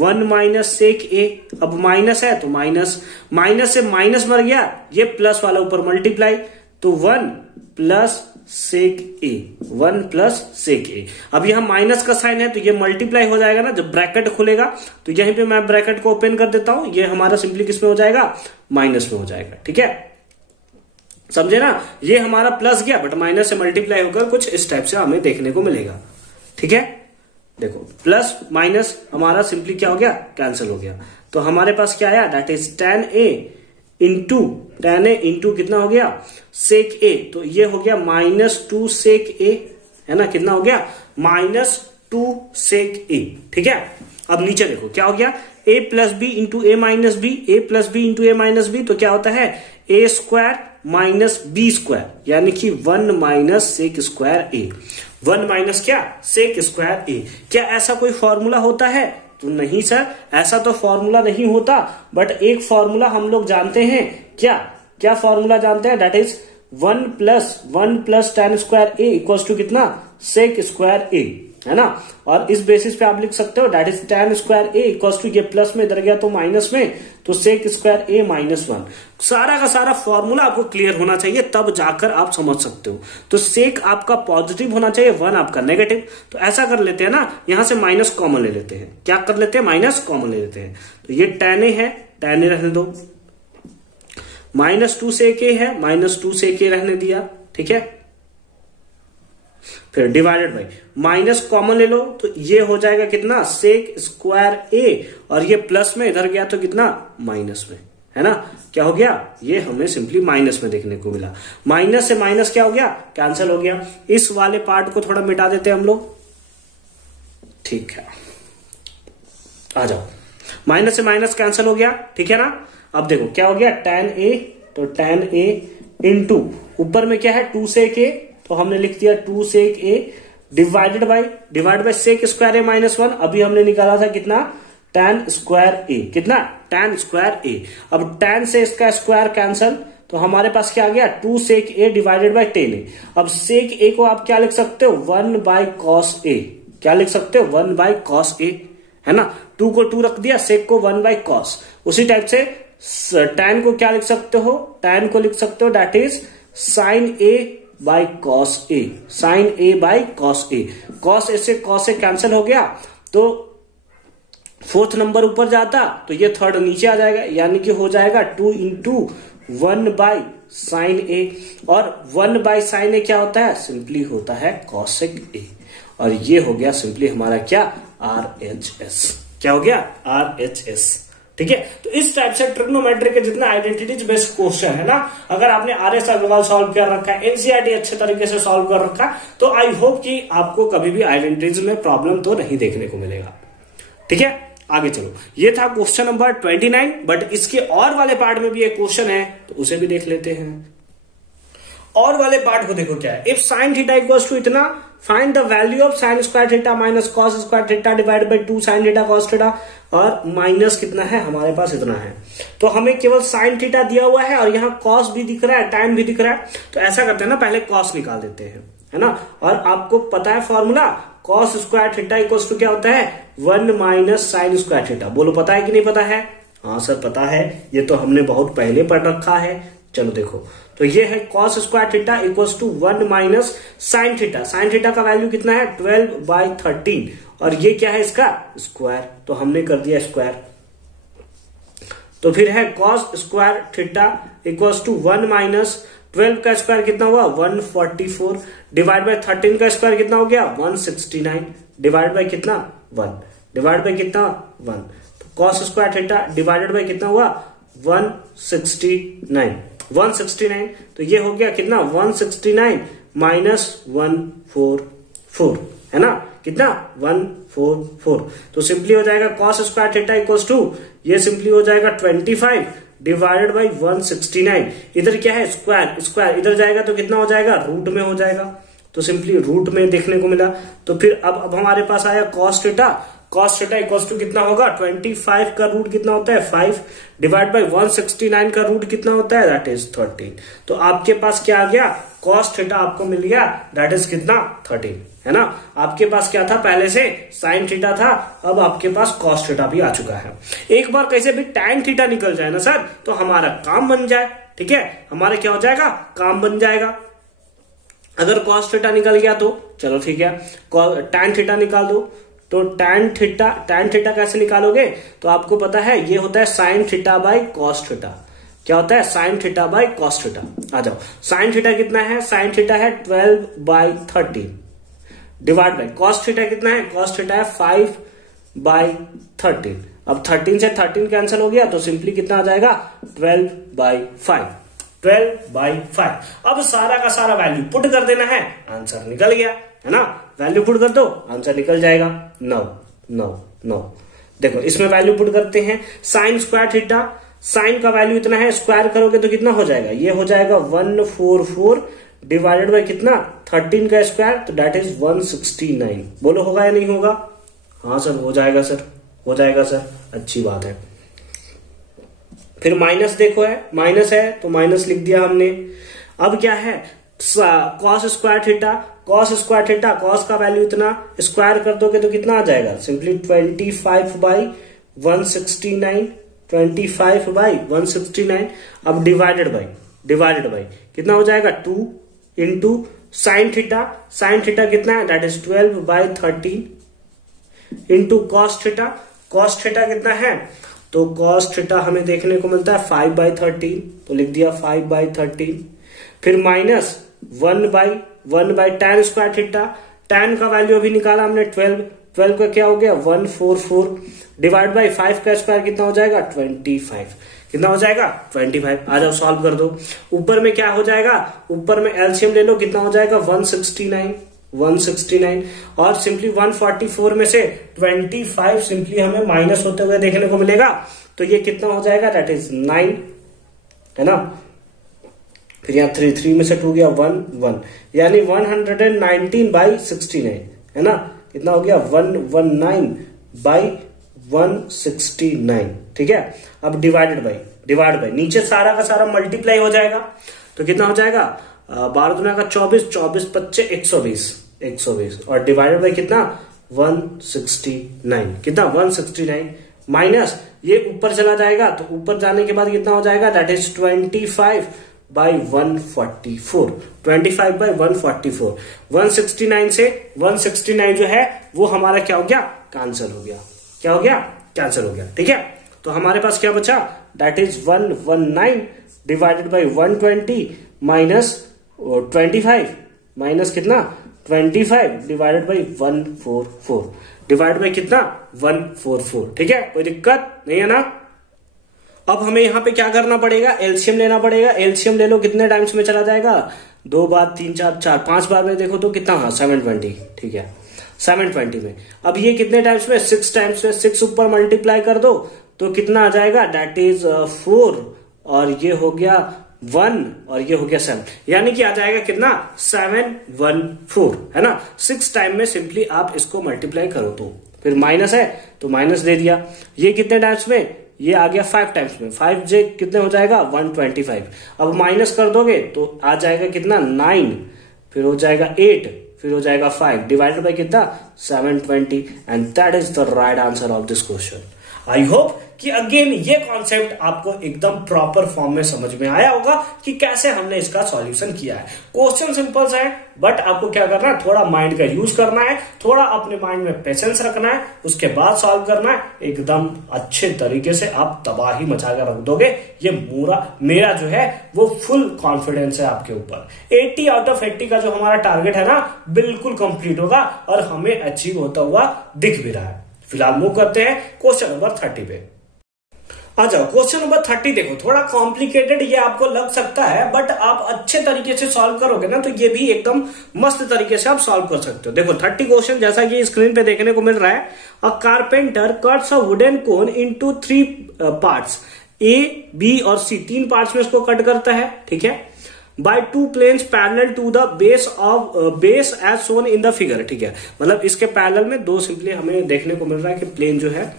1 माइनस sec a, अब माइनस है तो माइनस, माइनस से माइनस मर गया, ये प्लस वाला ऊपर मल्टीप्लाई, तो 1 plus sec a, 1 plus sec a। अब यहां माइनस का साइन है तो ये मल्टीप्लाई हो जाएगा ना, जब ब्रैकेट खुलेगा तो यहीं पे मैं ब्रैकेट को ओपन कर देता हूं, ये हमारा सिंपली किस में हो जाएगा, माइनस में हो जाएगा, ठीक है, समझे ना। ये हमारा प्लस गया बट माइनस से मल्टीप्लाई होकर कुछ इस टाइप से हमें देखने को मिलेगा, ठीक है। देखो प्लस माइनस हमारा सिंपली क्या हो गया, कैंसिल हो गया। तो हमारे पास क्या आया, that is tan a into tan a into कितना हो गया sec a, तो ये हो गया -2 sec a, है ना, कितना हो गया -2 sec a, ठीक है। अब नीचे देखो क्या हो गया, a plus B into a minus b, a plus B into a minus b, तो क्या होता है a square minus b square, यानी कि 1 minus sec square a, 1 minus क्या sec स्क्वायर a। क्या ऐसा कोई फॉर्मूला होता है, तो नहीं सर, ऐसा तो फॉर्मूला नहीं होता, बट एक फॉर्मूला हम लोग जानते हैं, क्या फॉर्मूला जानते हैं, that is 1 plus tan square a equals to कितना sec स्क्वायर a, है ना। और इस बेसिस पे आप लिख सकते हो that is tan square a equals to, ये प्लस में इधर गया तो माइनस में, तो sec स्क्वायर a -1। सारा का सारा फॉर्मूला आपको क्लियर होना चाहिए, तब जाकर आप समझ सकते हो। तो sec आपका पॉजिटिव होना चाहिए, 1 आपका नेगेटिव। तो ऐसा कर लेते हैं ना, यहां से माइनस कॉमन ले लेते हैं, क्या कर लेते हैं, माइनस कॉमन ले लेते हैं। तो ये tan a है, tan a रहने दो, -2 sec a है, -2 sec a रहने दिया, ठीक है। फिर डिवाइडेड बाई, माइनस कॉमन ले लो तो ये हो जाएगा कितना sec स्क्वायर a, और ये प्लस में इधर गया तो कितना माइनस में, है ना। क्या हो गया, ये हमें सिंपली माइनस में देखने को मिला, माइनस से माइनस क्या हो गया, कैंसिल हो गया। इस वाले पार्ट को थोड़ा मिटा देते हैं हम लोग, ठीक है, आ जाओ, माइनस से माइनस कैंसिल हो गया, ठीक है ना। अब देखो क्या हो गया tan a, तो tan a इंटू ऊपर में क्या है 2 sec a, तो हमने लिख दिया 2 sec a divide by sec square a -1। अभी हमने निकाला था कितना tan स्क्वायर ए, कितना tan स्क्वायर ए। अब tan से इसका स्क्वायर कैंसल, तो हमारे पास क्या आ गया 2 sec a divided by 10a। अब sec a को आप क्या लिख सकते हो 1 बाई cos a, क्या लिख सकते हो 1 बाई cos a, है ना। 2 को 2 रख दिया, sec को 1 बाई cos। उसी टाइप से tan को क्या लिख सकते हो, tan को लिख सकते हो that is sin a by cos a, sin a by cos a। cos a से cos a कैंसिल हो गया, तो फोर्थ नंबर ऊपर जाता तो ये थर्ड नीचे आ जाएगा, यानी कि हो जाएगा 2 इंटू 1 बाई साइन ए। और 1 बाई साइन ए क्या होता है, सिंपली होता है कॉसेक ए। और ये हो गया सिंपली हमारा क्या RHS, क्या हो गया RHS। ठीक है, तो इस टाइप से ट्रिग्नोमेट्री के जितना आइडेंटिटीज बेस्ड क्वेश्चन है ना, अगर आपने RS अग्रवाल सॉल्व कर रखा है, एनसीईआरटी अच्छे तरीके से सॉल्व कर रखा है, तो आई होप कि आपको कभी भी आइडेंटिटीज में प्रॉब्लम तो नहीं देखने को मिलेगा। ठीक है, आगे चलो। ये था क्वेश्चन नंबर 29, बट इसके और वाले पार्ट में भी एक क्वेश्चन है, तो उसे भी देख लेते हैं। और वाले पार्ट को देखो क्या है, if sine theta equals to इतना, find the value of sine square theta minus cos square theta divide by 2 sine theta cos theta. और माइनस कितना है हमारे पास, इतना है। तो हमें केवल साइन थीटा दिया हुआ है और यहाँ कॉस भी दिख रहा है, टाइम भी दिख रहा है। तो ऐसा करते हैं ना, पहले कॉस निकाल देते हैं, है ना। और आपको पता है formula, cos square theta equals to क्या होता है 1 माइनस साइन स्क्वायर थीटा। बोलो पता है कि नहीं पता है? हाँ सर पता है, ये तो हमने बहुत पहले पढ़ रखा है। चलो देखो, तो ये है cos square theta equals to 1 minus sine theta. Sine theta का वैल्यू कितना है 12 बाई 13, और ये क्या है इसका स्क्वायर, तो हमने कर दिया स्क्वायर। तो फिर है cos square theta equals to 1 minus 12 का स्क्वायर कितना हुआ 144 डिवाइड बाय 13 का स्क्वायर कितना हो गया 169 डिवाइड बाय कितना 1 डिवाइड बाय कितना 1। तो cos square theta divided by कितना हुआ 169। तो ये हो गया कितना 169 माइनस 144, है ना, कितना 144। तो सिंपली हो जाएगा cos square theta equals to, ये सिंपली हो जाएगा 25 डिवाइडेड बाई 169। इधर क्या है स्क्वायर, स्क्वायर इधर जाएगा तो कितना हो जाएगा रूट में हो जाएगा, तो सिंपली रूट में देखने को मिला। तो फिर अब हमारे पास आया cos theta, cos theta equals to कितना होगा 25 का रूट कितना होता है 5 डिवाइड बाई 169 का रूट कितना होता है दैट इज 13। तो आपके पास क्या आ गया कॉस थीटा आपको मिल गया दैट इज कितना 13, है ना। आपके पास क्या था पहले से साइन थीटा था, अब आपके पास कॉस थीटा भी आ चुका है। एक बार कैसे भी टैन थीटा निकल जाए ना सर, तो हमारा काम बन जाए। ठीक है, हमारा क्या हो जाएगा काम बन जाएगा। अगर कॉस थीटा निकल गया तो चलो ठीक है, टैन थीटा निकाल दो। तो टैन थीटा कैसे निकालोगे, तो आपको पता है ये होता है sine theta by cos theta. क्या होता है sine theta by cos theta. आ जाओ, साइन थीटा कितना है, साइन थीटा है 12 by 13 divide by cos theta कितना है, कॉस थीटा है 5 बाई 13। अब 13 से 13 कैंसिल हो गया, तो सिंपली कितना आ जाएगा 12 बाई 5, 12 बाई 5। अब सारा का सारा वैल्यू पुट कर देना है, आंसर निकल गया, है ना। वैल्यू पुट कर दो, आंसर निकल जाएगा 9। देखो इसमें वैल्यू पुट करते हैं, साइन स्क्वायर थीटा, साइन का वैल्यू इतना है, स्क्वायर करोगे तो कितना हो जाएगा, ये हो जाएगा 144 डिवाइडेड बाय कितना 13 का स्क्वायर, तो दैट इज 169। बोलो होगा या नहीं होगा? हाँ सर हो जाएगा सर, हो जाएगा सर, अच्छी बात है। फिर माइनस देखो है, माइनस है तो माइनस लिख दिया हमने। अब क्या है cos square theta, cos square theta, cos का वैल्यू इतना, स्क्वायर कर दोगे तो कितना आ जाएगा सिंपली 25 बाई 169, 25 बाई 169। अब डिवाइडेड बाई कितना हो जाएगा 2 into sine theta, sine theta कितना है that is 12 by 13 into cos theta, cos theta कितना है, तो कॉस थीटा हमें देखने को मिलता है 5 बाई 13, तो लिख दिया 5 बाई 13। फिर minus 1 by tan square theta, tan का वैल्यू अभी निकाला हमने 12 का क्या हो गया 144 डिवाइड बाई 5 का स्क्वायर कितना हो जाएगा 25, कितना हो जाएगा 25। आ जाओ सॉल्व कर दो। ऊपर में क्या हो जाएगा, ऊपर में एलसीएम ले लो, कितना हो जाएगा 169 और सिंपली 144 में से 25 सिंपली हमें माइनस होते हुए देखने को मिलेगा, तो ये कितना हो जाएगा दैट इज 9, है ना। फिर यहाँ 3 में से 2 गया 1 यानी 119 बाई 69, है ना, कितना हो गया 119 बाई 169, ठीक है। अब डिवाइड बाई नीचे सारा का सारा मल्टीप्लाई हो जाएगा, तो कितना हो जाएगा 12 दूना का 24, 24 25 120 और डिवाइडेड बाई कितना 169, कितना 169 माइनस ये ऊपर चला जाएगा, तो ऊपर जाने के बाद कितना हो जाएगा, दैट इज 25 बाई 144, 25 बाई 144। 169 से 169 जो है वो हमारा क्या हो गया, कैंसिल हो गया, क्या हो गया, कैंसिल हो गया, ठीक है। तो हमारे पास क्या बचा, that is 119 divided by 120 minus 25 minus कितना 25 डिवाइडेड बाई 144, डिवाइड बाई कितना 144, ठीक है। कोई दिक्कत नहीं है ना। अब हमें यहां पे क्या करना पड़ेगा, एलसीएम लेना पड़ेगा। एलसीएम ले लो, कितने टाइम्स में चला जाएगा, 2 बार 3 4 4 5 बार में देखो तो कितना, हाँ 720, ठीक है 720 में। अब ये कितने टाइम्स में, 6 टाइम्स में, 6 ऊपर मल्टीप्लाई कर दो तो कितना आ जाएगा, दैट इज 4 और ये हो गया 1 और ये हो गया 7, यानी कि आ जाएगा कितना 714, है ना। 6 टाइम में सिंपली आप इसको मल्टीप्लाई करो तो फिर माइनस है तो माइनस दे दिया। ये कितने टाइम्स में, ये आ गया 5 टाइम्स में, 5 जे कितने हो जाएगा 125। अब माइनस कर दोगे तो आ जाएगा कितना 9, फिर हो जाएगा 8, फिर हो जाएगा 5 डिवाइडेड बाय कितना 720 and that is the right answer of this question. I hope कि अगेन ये कॉन्सेप्ट आपको एकदम प्रॉपर फॉर्म में समझ में आया होगा कि कैसे हमने इसका सॉल्यूशन किया है। क्वेश्चन सिंपल है बट आपको क्या करना है, थोड़ा माइंड का यूज करना है, थोड़ा अपने माइंड में पेशेंस रखना है, उसके बाद सॉल्व करना है। एकदम अच्छे तरीके से आप तबाही मचा कर रख दोगे। ये मेरा जो है वो फुल कॉन्फिडेंस है आपके ऊपर। 80 आउट ऑफ 80 का जो हमारा टारगेट है ना, बिल्कुल कंप्लीट होगा और हमें अचीव होता हुआ दिख भी रहा है। फिलहाल मूव करते हैं क्वेश्चन नंबर 30 पे। आ जाओ क्वेश्चन नंबर 30। देखो थोड़ा कॉम्प्लिकेटेड ये आपको लग सकता है बट आप अच्छे तरीके से सॉल्व करोगे ना तो ये भी एकदम मस्त तरीके से आप सॉल्व कर सकते हो। देखो 30 क्वेश्चन जैसा कि स्क्रीन पे देखने को मिल रहा है। A carpenter cuts a wooden cone into 3 parts, A B और सी, 3 पार्ट्स में इसको कट करता है, ठीक है। By 2 planes parallel to the base as shown in the figure, ठीक है। मतलब इसके पैरेलल में 2 सिंपली हमें देखने को मिल रहा है कि प्लेन जो है,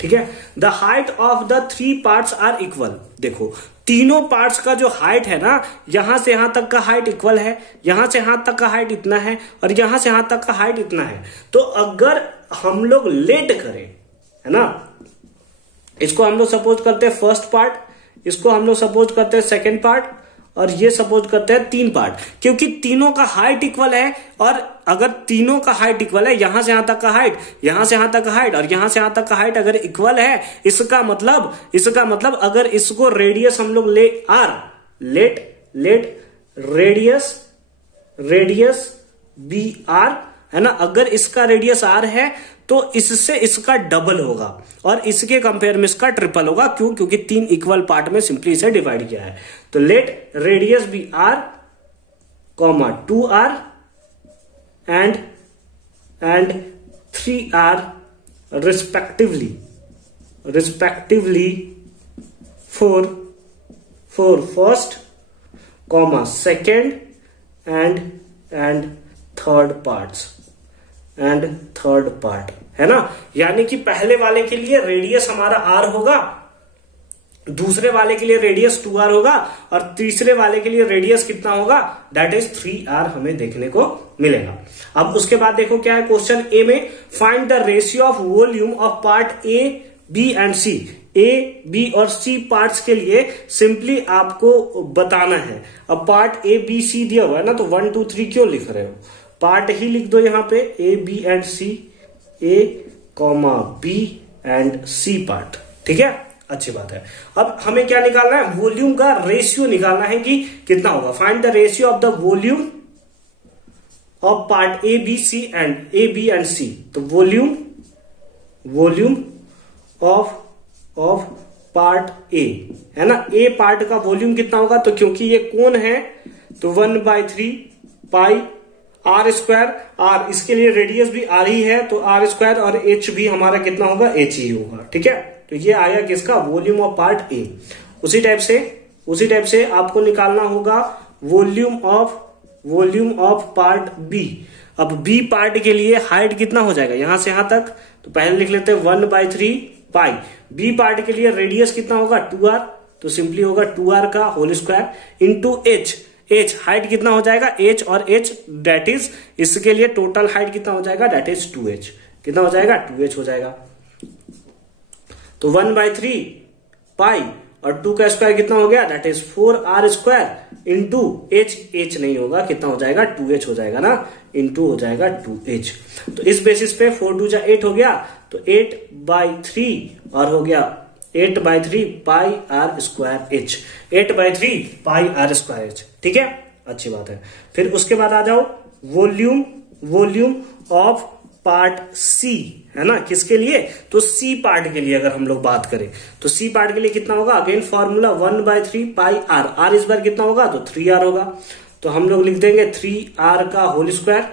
ठीक है। The height of the 3 parts are equal. देखो तीनों पार्ट्स का जो हाइट है ना, यहां से यहां तक का हाइट इक्वल है, यहां से यहां तक का हाइट इतना है और यहां से यहां तक का हाइट इतना है। तो अगर हम लोग लेट करें, है ना, इसको हम लोग सपोज करते हैं फर्स्ट पार्ट, इसको हम लोग सपोज करते हैं सेकेंड पार्ट और ये सपोज करते हैं 3 पार्ट, क्योंकि तीनों का हाइट इक्वल है। और अगर तीनों का हाइट इक्वल है, यहां से यहां तक का हाइट, यहां से यहां तक का हाइट और यहां से यहां तक का हाइट अगर इक्वल है, इसका मतलब अगर इसको रेडियस हम लोग लेट रेडियस बी आर, है ना। अगर इसका रेडियस आर है तो इससे इसका डबल होगा और इसके कंपेयर में इसका ट्रिपल होगा। क्यों? क्योंकि 3 इक्वल पार्ट में सिंपली इसे डिवाइड किया है। तो let radius be R comma 2r and 3r respectively for first comma second and third part, है ना। यानी कि पहले वाले के लिए रेडियस हमारा r होगा, दूसरे वाले के लिए रेडियस 2r होगा और तीसरे वाले के लिए रेडियस कितना होगा, दैट इज 3r हमें देखने को मिलेगा। अब उसके बाद देखो क्या है क्वेश्चन ए में, find the ratio of volume of part A B and C. A B और सी पार्ट्स के लिए सिंपली आपको बताना है। अब पार्ट ए बी सी दिया हुआ है ना, तो 1 2 3 क्यों लिख रहे हो, पार्ट ही लिख दो यहां पे, A B and C, A comma B and C part, ठीक है। अच्छी बात है। अब हमें क्या निकालना है, वॉल्यूम का रेशियो निकालना है कि कितना होगा। Find the ratio of the volume of part A B and C. तो वॉल्यूम ऑफ पार्ट ए, है ना। ए पार्ट का वॉल्यूम कितना होगा, तो क्योंकि ये कोण है तो 1/3 पाई आर स्क्वायर, आर इसके लिए रेडियस भी आर ही है तो आर स्क्वायर और एच भी हमारा कितना होगा, एच ही होगा, ठीक है। तो ये आया किसका, वॉल्यूम ऑफ पार्ट ए। उसी टाइप से आपको निकालना होगा वॉल्यूम ऑफ पार्ट बी। अब बी पार्ट के लिए हाइट कितना हो जाएगा यहां से यहां तक, तो पहले लिख लेते हैं 1/3 पाई। बी पार्ट के लिए रेडियस कितना होगा 2r, तो सिंपली होगा 2r का whole square into h। h height कितना हो जाएगा h और h दैट इज इसके लिए टोटल हाइट कितना हो जाएगा दैट इज 2h। कितना हो जाएगा 2h हो जाएगा। तो 1/3 पाई और 2 का स्क्वायर कितना हो गया that is 4r square into h नहीं होगा, कितना हो जाएगा 2h हो जाएगा ना, इंटू हो जाएगा 2h। तो इस बेसिस पे 4 2 जा 8 हो गया, तो 8/3 और हो गया 8/3 pi R square h, 8/3 pi R square h। ठीक है, अच्छी बात है। फिर उसके बाद आ जाओ वॉल्यूम ऑफ पार्ट सी, है ना, किसके लिए, तो सी पार्ट के लिए अगर हम लोग बात करें तो सी पार्ट के लिए कितना होगा, again formula 1/3 pi R, R इस बार कितना होगा तो 3r होगा, तो हम लोग लिख देंगे 3r का होल स्क्वायर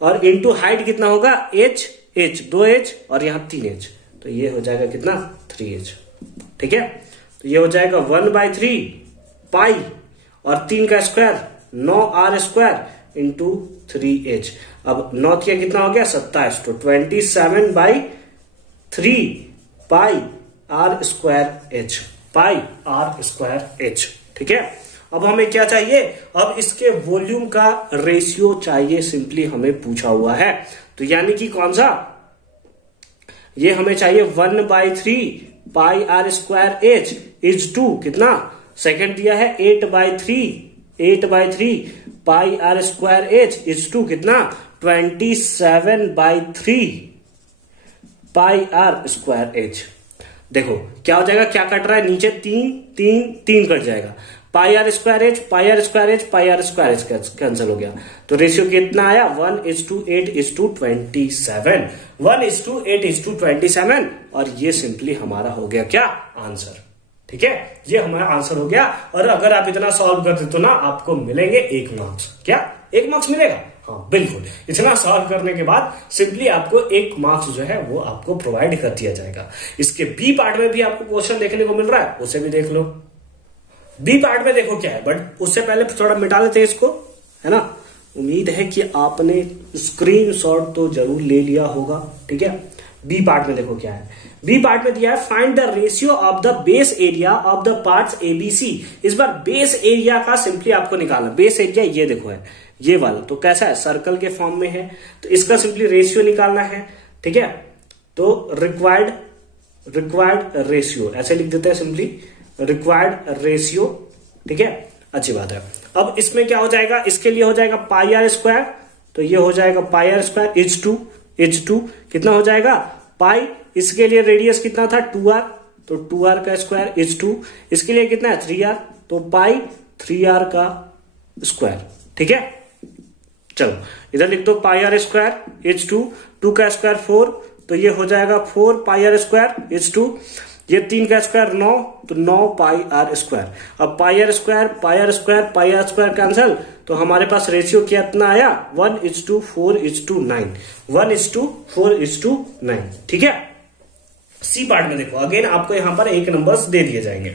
और इंटू हाइट कितना होगा h 2h और यहां 3h, तो ये हो जाएगा कितना 3h। ठीक है, तो ये हो जाएगा 1/3 पाई और 3 का square 9r square into 3h। अब 9 का कितना हो गया 27, तो 27/3 pi R square h, pi R square h। ठीक है, अब हमें क्या चाहिए, अब इसके वॉल्यूम का रेशियो चाहिए, सिंपली हमें पूछा हुआ है। तो यानी कि कौन सा, ये हमें चाहिए 1/3 pi R square h is to कितना, सेकंड दिया है 8/3 pi R square h is to कितना 27/3 पाई आर स्क्वायर h। देखो क्या हो जाएगा, क्या कट रहा है नीचे 3 कट जाएगा, pi R square h pi R square h pi R square h cancel हो गया, तो रेशियो कितना आया 1:8:27, 1:8:27 और ये सिंपली हमारा हो गया क्या आंसर। ठीक है, ये हमारा आंसर हो गया। और अगर आप इतना सॉल्व करते तो ना आपको मिलेंगे 1 मार्क्स। क्या 1 मार्क्स मिलेगा, हाँ बिल्कुल, इतना सॉल्व करने के बाद सिंपली आपको 1 मार्क्स जो है वो आपको प्रोवाइड कर दिया जाएगा। इसके बी पार्ट में भी आपको क्वेश्चन देखने को मिल रहा है, उसे भी देख लो। बी पार्ट में देखो क्या है, बट उससे पहले थोड़ा मिटा लेते हैं इसको, है ना। उम्मीद है कि आपने स्क्रीनशॉट तो जरूर ले लिया होगा। ठीक है, बी पार्ट में देखो क्या है, बी पार्ट में दिया है find the ratio of the base area of the parts ABC. इस बार बेस एरिया का सिंपली आपको निकालना, बेस एरिया ये देखो है ये वाला, तो कैसा है सर्कल के फॉर्म में है, तो इसका सिंपली रेशियो निकालना है। ठीक है, तो रिक्वायर्ड रेशियो ऐसे लिख देते हैं सिंपली, रिक्वायर्ड रेशियो। ठीक है, अच्छी बात है। अब इसमें क्या हो जाएगा, इसके लिए हो जाएगा पाई आर स्क्वायर, तो ये हो जाएगा pi R square is to कितना हो जाएगा पाई, इसके लिए रेडियस कितना था 2r, तो 2r का स्क्वायर इज टू, इसके लिए कितना है 3r, तो पाई 3r का स्क्वायर। ठीक है, चलो इधर लिख दो पाई आर स्क्वायर इज टू, 2 का स्क्वायर 4, तो ये हो जाएगा 4 पाई आर स्क्वायर इज टू, ये 3 का स्क्वायर 9, तो 9 पाई आर स्क्वायर। अब पाई आर स्क्वायर कैंसिल, तो हमारे पास रेशियो कितना आया 1:4:9, 1:4:9। ठीक है, सी पार्ट में देखो अगेन आपको यहां पर एक नंबर्स दे दिए जाएंगे।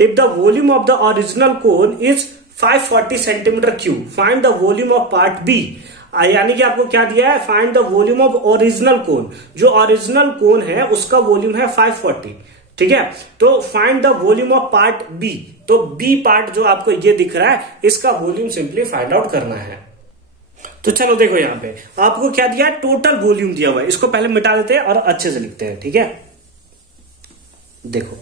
If the volume of the original cone is 540 centimetre cube, find the volume of part B. यानी कि आपको क्या दिया है, find the volume of original cone, जो ओरिजिनल कोन है उसका वॉल्यूम है 540। ठीक है, तो find the volume of part B, तो बी पार्ट जो आपको ये दिख रहा है इसका वॉल्यूम सिंपली फाइंड आउट करना है। तो चलो देखो यहां पे आपको क्या दिया है, टोटल वॉल्यूम दिया हुआ है, इसको पहले मिटा देते हैं और अच्छे से लिखते हैं। ठीक है, देखो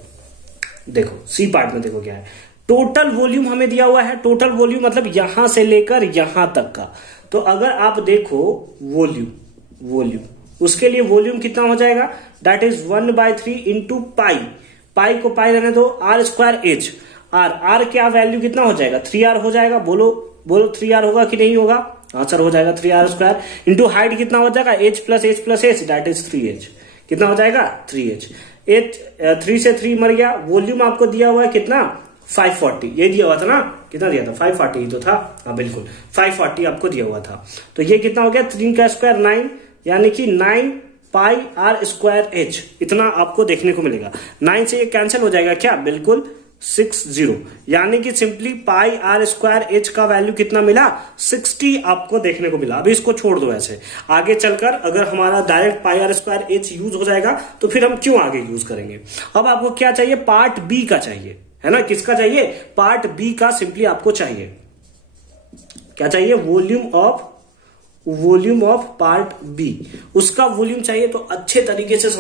सी पार्ट में देखो क्या है, टोटल वॉल्यूम हमें दिया हुआ है, टोटल वॉल्यूम मतलब यहां से लेकर यहां तक का। तो अगर आप देखो वॉल्यूम उसके लिए वॉल्यूम कितना हो जाएगा, दैट इज 1/3 इंटू पाई, पाई को पाई रहने दो, आर स्क्वायर एच, आर क्या वैल्यू कितना हो जाएगा 3r हो जाएगा, बोलो 3r होगा कि नहीं होगा, आंसर हो जाएगा 3r स्क्वायर इंटू हाइट कितना हो जाएगा h plus h that is 3h, कितना हो जाएगा 3h, 3 से 3 मर गया। वॉल्यूम आपको दिया हुआ है कितना 540, ये दिया हुआ था ना, कितना दिया था 540 ही तो था, हाँ बिल्कुल 540 आपको दिया हुआ था। तो ये कितना हो गया 3 का स्क्वायर 9, यानी कि 9 पाई आर स्क्वायर h, इतना आपको देखने को मिलेगा। 9 से ये कैंसिल हो जाएगा क्या, बिल्कुल 60, यानी कि simply pi R square H का वैल्यू कितना मिला 60 आपको देखने को मिला। अभी इसको छोड़ दो ऐसे, आगे चलकर अगर हमारा direct pi R square H use हो जाएगा तो फिर हम क्यों आगे यूज करेंगे। अब आपको क्या चाहिए, पार्ट बी का चाहिए, है ना। किसका चाहिए, पार्ट बी का सिंपली आपको चाहिए, क्या चाहिए, वॉल्यूम ऑफ पार्ट बी, उसका वॉल्यूम चाहिए। तो अच्छे तरीके से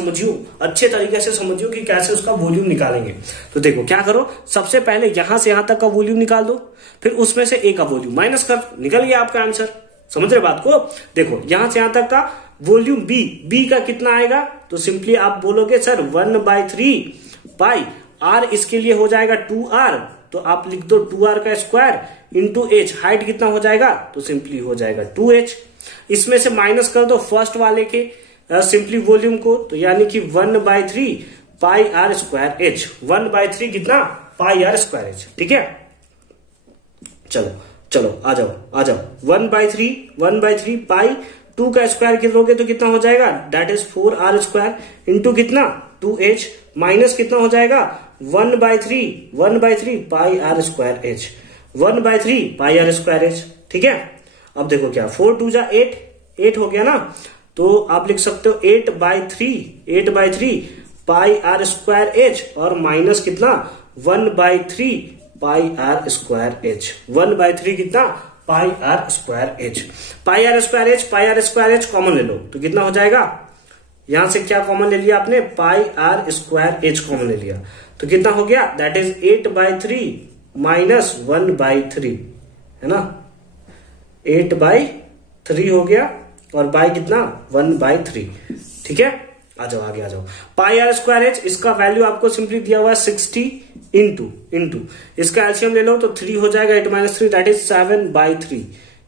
समझियो कि कैसे उसका वॉल्यूम निकालेंगे। तो देखो क्या करो, सबसे पहले यहां से यहां तक का वॉल्यूम निकाल दो, फिर उसमें से ए का वॉल्यूम माइनस कर, निकल गया आपका आंसर। समझ रहे बात को। देखो यहां से यहां तक का वॉल्यूम बी का कितना आएगा, तो सिंपली आप बोलोगे सर 1/3 पाई आर, इसके लिए हो जाएगा 2r, तो आप लिख दो 2r का स्क्वायर इंटू एच, हाइट कितना हो जाएगा, तो सिंपली हो जाएगा 2h। इसमें से माइनस कर दो फर्स्ट वाले के सिंपली वॉल्यूम को, तो यानी कि 1/3 पाई आर स्क्वायर एच, 1/3 कितना, पाई आर स्क्वायर एच। ठीक है, चलो आ जाओ 1/3 पाई 2 का स्क्वायर कितोगे तो कितना हो जाएगा, that is 4r square into कितना 2h, माइनस कितना हो जाएगा 1/3 pi R square H, 1/3 pi R square H. ठीक है, अब देखो क्या 4 2 जा 8 हो गया ना, तो आप लिख सकते हो 8/3 पाई आर स्क्वायर एच और माइनस कितना 1/3 पाई आर स्क्वायर एच, 1/3 कितना pi R square H. Pi R square H common ले लो तो कितना हो जाएगा, यहां से क्या कॉमन ले लिया आपने, पाई आर स्क्वायर एच कॉमन ले लिया, तो कितना हो गया, दैट इज 8/3 माइनस 1/3, है ना, 8/3 हो गया और बाई कितना 1/3। ठीक है, आ जाओ आगे आ जाओ। पाई आर स्क्वायर एच, इसका वैल्यू आपको सिंपली दिया हुआ है 60 इंटू इसका एलसीएम ले लो तो 3 हो जाएगा, 8 - 3 दैट इज 7/3,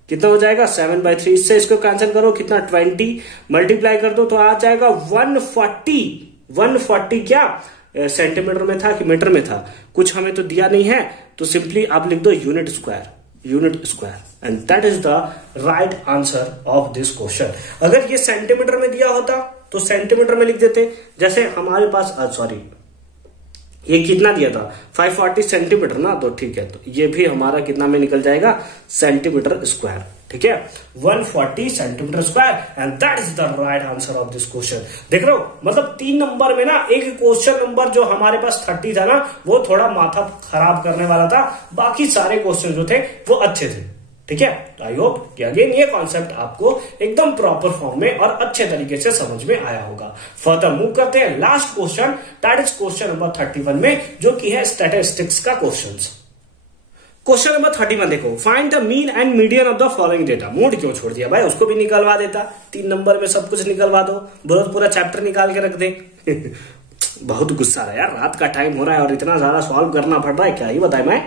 कितना हो जाएगा 7/3। इससे इसको कैंसिल करो, कितना 20 मल्टीप्लाई कर दो तो आ जाएगा 140 क्या सेंटीमीटर में था कि मीटर में था, कुछ हमें तो दिया नहीं है, तो सिंपली आप लिख दो unit square and that is the right answer of this question. अगर ये सेंटीमीटर में दिया होता तो सेंटीमीटर में लिख देते, जैसे हमारे पास सॉरी ये कितना दिया था 540 सेंटीमीटर ना, तो ठीक है, तो ये भी हमारा कितना में निकल जाएगा सेंटीमीटर स्क्वायर। ठीक है, 140 centimetre square and that is the right answer of this question. देख रहे हो, मतलब 3 नंबर में ना एक क्वेश्चन नंबर जो हमारे पास 30 था ना, वो थोड़ा माथा खराब करने वाला था, बाकी सारे क्वेश्चन जो थे वो अच्छे थे। ठीक है, तो आई होप कि अगेन ये कॉन्सेप्ट आपको एकदम प्रॉपर फॉर्म में और अच्छे तरीके से समझ में आया होगा। फर्दर मूव करते हैं last question, that is question number 31 में, जो कि है स्टैटिस्टिक्स का क्वेश्चन। क्वेश्चन नंबर 31 देखो, find the mean and median of the following data. Mood क्यों छोड़ दिया भाई, उसको भी निकलवा देता, 3 नंबर में सब कुछ निकलवा दो, बहुत पूरा चैप्टर निकाल के रख दे। बहुत गुस्सा रहा यार, रात का टाइम हो रहा है और इतना ज्यादा सॉल्व करना पड़ रहा है, क्या ही बताए मैं।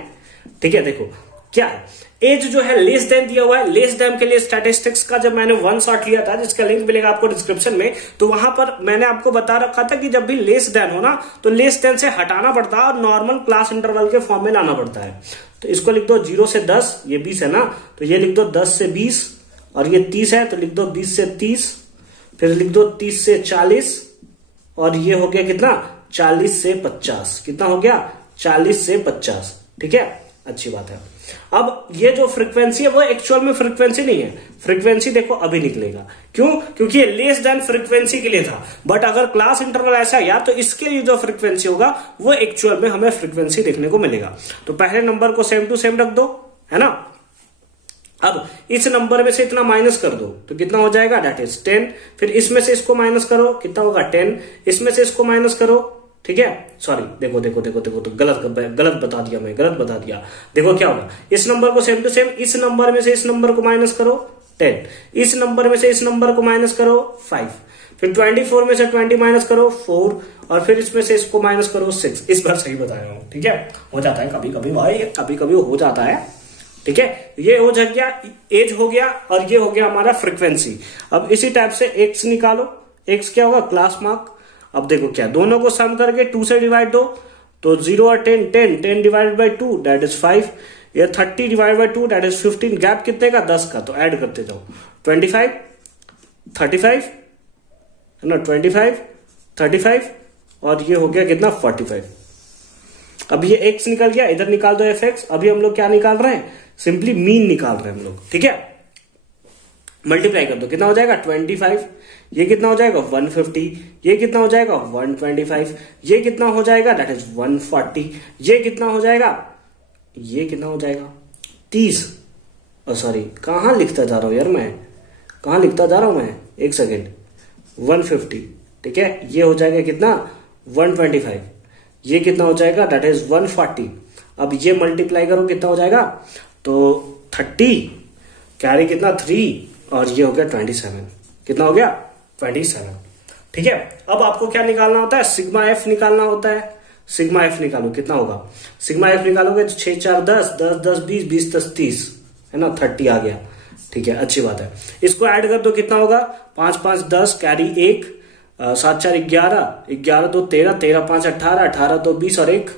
ठीक है, देखो क्या है, एज जो है लेस देन दिया हुआ है, लेस देन के लिए स्टैटिस्टिक्स का जब मैंने 1 शॉट लिया था, जिसका लिंक मिलेगा आपको डिस्क्रिप्शन में, तो वहां पर मैंने आपको बता रखा था कि जब भी लेस देन हो ना तो लेस देन से हटाना पड़ता है और नॉर्मल क्लास इंटरवल के फॉर्म में लाना पड़ता है। तो इसको लिख दो 0 से 10, ये 20 है ना, तो ये लिख दो 10 से 20, और ये 30 है तो लिख दो 20 से 30, फिर लिख दो 30 से 40, और ये हो गया कितना 40 से 50, कितना हो गया 40 से 50। ठीक है, अच्छी बात है। अब ये जो फ्रीक्वेंसी है वो एक्चुअल में फ्रीक्वेंसी नहीं है, फ्रीक्वेंसी देखो अभी निकलेगा, क्यों, क्योंकि ये लेस देन फ्रीक्वेंसी के लिए था, बट अगर क्लास इंटरवल ऐसा या तो इसके लिए जो फ्रीक्वेंसी होगा वो एक्चुअल में हमें फ्रीक्वेंसी देखने को मिलेगा। तो पहले नंबर को सेम टू सेम रख दो, है ना। अब इस नंबर में से इतना माइनस कर दो तो कितना हो जाएगा, दैट इज 10, फिर इसमें से इसको माइनस करो, कितना होगा 10, इसमें से इसको माइनस करो। ठीक है, सॉरी देखो तो गलत बता दिया मैं, गलत बता दिया। देखो क्या होगा, इस नंबर को सेम टू सेम, इस नंबर में से इस नंबर को माइनस करो 10, इस नंबर में से इस नंबर को माइनस करो 5, फिर 24 में से 20 माइनस करो 4, और फिर इसमें से इसको माइनस करो 6। इस बार सही बताया हूं, ठीक है, हो जाता है कभी कभी भाई, कभी कभी हो जाता है। ठीक है, ये हो गया एज हो गया, और ये हो गया हमारा फ्रीक्वेंसी। अब इसी टाइप से एक्स निकालो, एक्स क्या होगा क्लास मार्क। अब देखो क्या, दोनों को सम करके 2 से डिवाइड दो, तो 0 और 10 डिवाइडेड बाई 2 दैट इज 5, ये 30 divide by 2 that is 15, gap कितने का 10 का, तो ऐड करते जाओ 25 35 है ना, 25 35, और ये हो गया कितना 45। अब ये x निकल गया, इधर निकाल दो fx। अभी हम लोग क्या निकाल रहे हैं, सिंपली मीन निकाल रहे हैं हम लोग, ठीक है। मल्टीप्लाई कर दो, कितना हो जाएगा 25, ये कितना हो जाएगा 150, ये कितना हो जाएगा 125, ये कितना हो जाएगा दैट इज 140, ये कितना हो जाएगा, ये कितना हो जाएगा 30। सॉरी, कहां लिखता जा रहा हूं यार मैं, कहां लिखता जा रहा हूं मैं, एक सेकेंड, 150, ठीक है। ये हो जाएगा कितना 125, ये कितना हो जाएगा दैट इज 140। अब ये मल्टीप्लाई करो, कितना हो जाएगा, तो 30 कैरी कितना 3 और ये हो गया 27, कितना हो गया 27, ठीक है। अब आपको क्या निकालना होता है, सिग्मा एफ निकालना होता है। सिग्मा एफ निकालो, कितना होगा, सिग्मा एफ निकालोगे तो 6 4 10, 10 10 20, 20 10 30, है ना, 30 आ गया, ठीक है, अच्छी बात है। इसको ऐड कर दो, कितना होगा 5 5 10 कैरी 1, 7 4 11, 11 2 13, 13 5 18, 18 2 20 और 1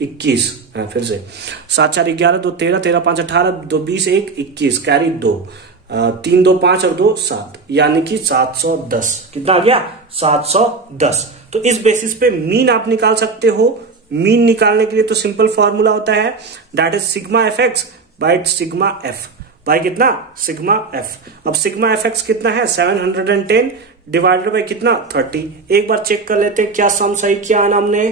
21, फिर से 7 4 11 2 13, 13 5 18, 2 20 1 21, कैरी 2, 3 2 5 और 2 7, यानी कि 710, कितना आ गया 710। तो इस बेसिस पे मीन आप निकाल सकते हो। मीन निकालने के लिए तो सिंपल फॉर्मूला होता है, that is sigma F X by sigma F, by कितना सिग्मा एफ। अब सिग्मा एफ एक्स कितना है 710 डिवाइडेड बाय कितना 30। एक बार चेक कर लेते हैं क्या सम सही किया है ना हमने,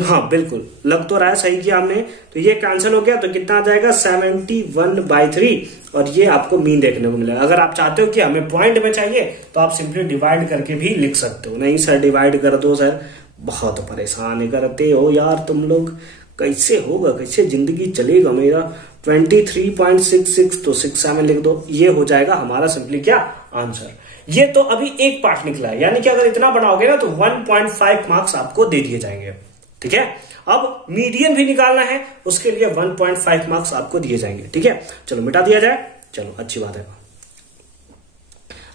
हाँ बिल्कुल लग तो रहा है सही किया हमने। तो ये कैंसिल हो गया, तो कितना आ जाएगा 71/3 और ये आपको मीन देखने को मिलेगा। अगर आप चाहते हो कि हमें पॉइंट में चाहिए तो आप सिंपली डिवाइड करके भी लिख सकते हो। नहीं सर डिवाइड कर दो सर, बहुत परेशान करते हो यार तुम लोग, कैसे होगा, कैसे जिंदगी चलेगा मेरा। 23.66 तो 67 लिख दो, ये हो जाएगा हमारा सिंपली क्या आंसर। ये तो अभी एक पार्ट निकला है, यानी कि अगर इतना बनाओगे ना तो 1.5 मार्क्स आपको दे दिए जाएंगे, ठीक है। अब मीडियन भी निकालना है, उसके लिए 1.5 मार्क्स आपको दिए जाएंगे, ठीक है। चलो मिटा दिया जाए, चलो अच्छी बात है।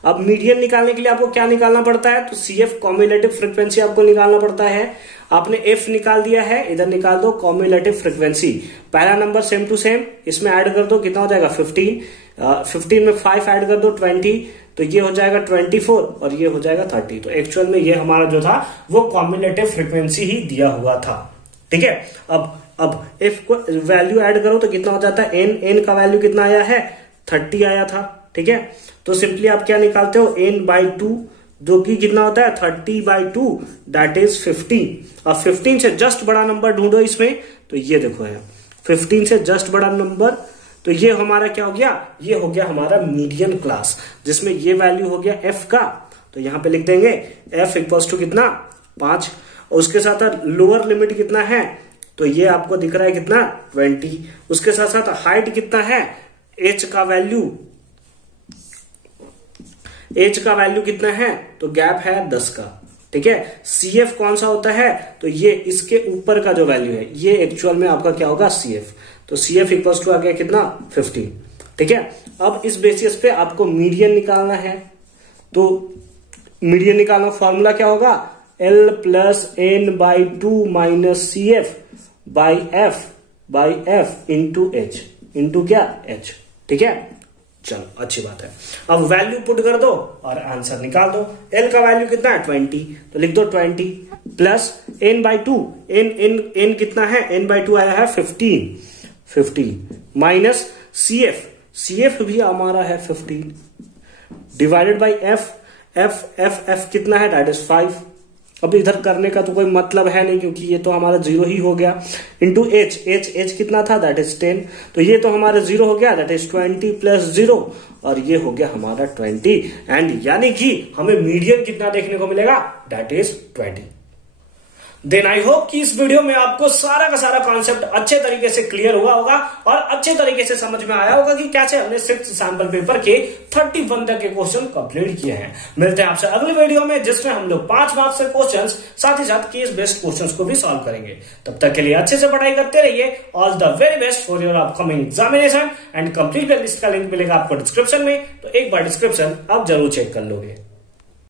अब मीडियन निकालने के लिए आपको क्या निकालना पड़ता है, तो CF कॉम्युलेटिव फ्रीक्वेंसी आपको निकालना पड़ता है। आपने F निकाल दिया है, इधर निकाल दो कॉम्युलेटिव फ्रीक्वेंसी। पहला नंबर सेम टू सेम, इसमें ऐड कर दो, कितना हो जाएगा 15, 15 में 5 ऐड कर दो 20, तो ये हो जाएगा 24 और ये हो जाएगा 30। तो एक्चुअल में ये हमारा जो था वो कॉम्युलेटिव फ्रीक्वेंसी ही दिया हुआ था, ठीक है। अब F को वैल्यू ऐड करो तो कितना हो जाता है, n का वैल्यू कितना आया है 30 आया था, ठीक है। तो सिंपली आप क्या निकालते हो n/2, जो कि कितना होता है 30/2 दैट इज 15। अब 15 से जस्ट बड़ा नंबर ढूंढो इसमें, तो ये देखो है 15 से जस्ट बड़ा नंबर, तो ये हमारा क्या हो गया, ये हो गया हमारा मीडियन क्लास, जिसमें ये वैल्यू हो गया f का। तो यहां पे लिख देंगे f इक्वल्स टू कितना 5, और उसके साथ लोअर लिमिट कितना है, तो ये आपको दिख रहा है कितना 20। उसके साथ साथ हाइट कितना है, h का वैल्यू कितना है, तो गैप है 10 का, ठीक है। CF कौन सा होता है, तो ये इसके ऊपर का जो वैल्यू है ये एक्चुअल में आपका क्या होगा CF। तो CF इक्वल्स टू आ गया कितना 15, ठीक है। अब इस बेसिस पे आपको मीडियन निकालना है, तो मीडियन निकालना फॉर्मूला क्या होगा, L + n/2 - CF / F into H into क्या H, ठीक है। चलो अच्छी बात है। अब वैल्यू पुट कर दो और आंसर निकाल दो। L का वैल्यू कितना है 20, तो लिख दो 20 प्लस n/2, n कितना है, n/2 आया है 15 माइनस CF भी हमारा है 15 डिवाइडेड बाई F कितना है दैट इज 5। अब इधर करने का तो कोई मतलब है नहीं क्योंकि ये तो हमारा 0 ही हो गया, इंटू H कितना था दैट इज 10, तो ये तो हमारा 0 हो गया दैट इज 20 प्लस 0 और ये हो गया हमारा 20, एंड यानी कि हमें मीडियन कितना देखने को मिलेगा that is 20। Then I hope कि इस वीडियो में आपको सारा का सारा कॉन्सेप्ट अच्छे तरीके से क्लियर हुआ होगा और अच्छे तरीके से समझ में आया होगा कि कैसे हमने 6th सैंपल पेपर के 31 तक के क्वेश्चन कंप्लीट किए हैं। मिलते हैं आपसे अगले वीडियो में जिसमें हम लोग 5 मार्क्स से क्वेश्चंस साथ ही साथ केस बेस्ड क्वेश्चंस को भी सॉल्व करेंगे। तब तक के लिए अच्छे से पढ़ाई करते रहिए। All the very best for your upcoming examination and complete playlist का लिंक मिलेगा आपको डिस्क्रिप्शन में, तो एक बार डिस्क्रिप्शन आप जरूर चेक कर लोगे।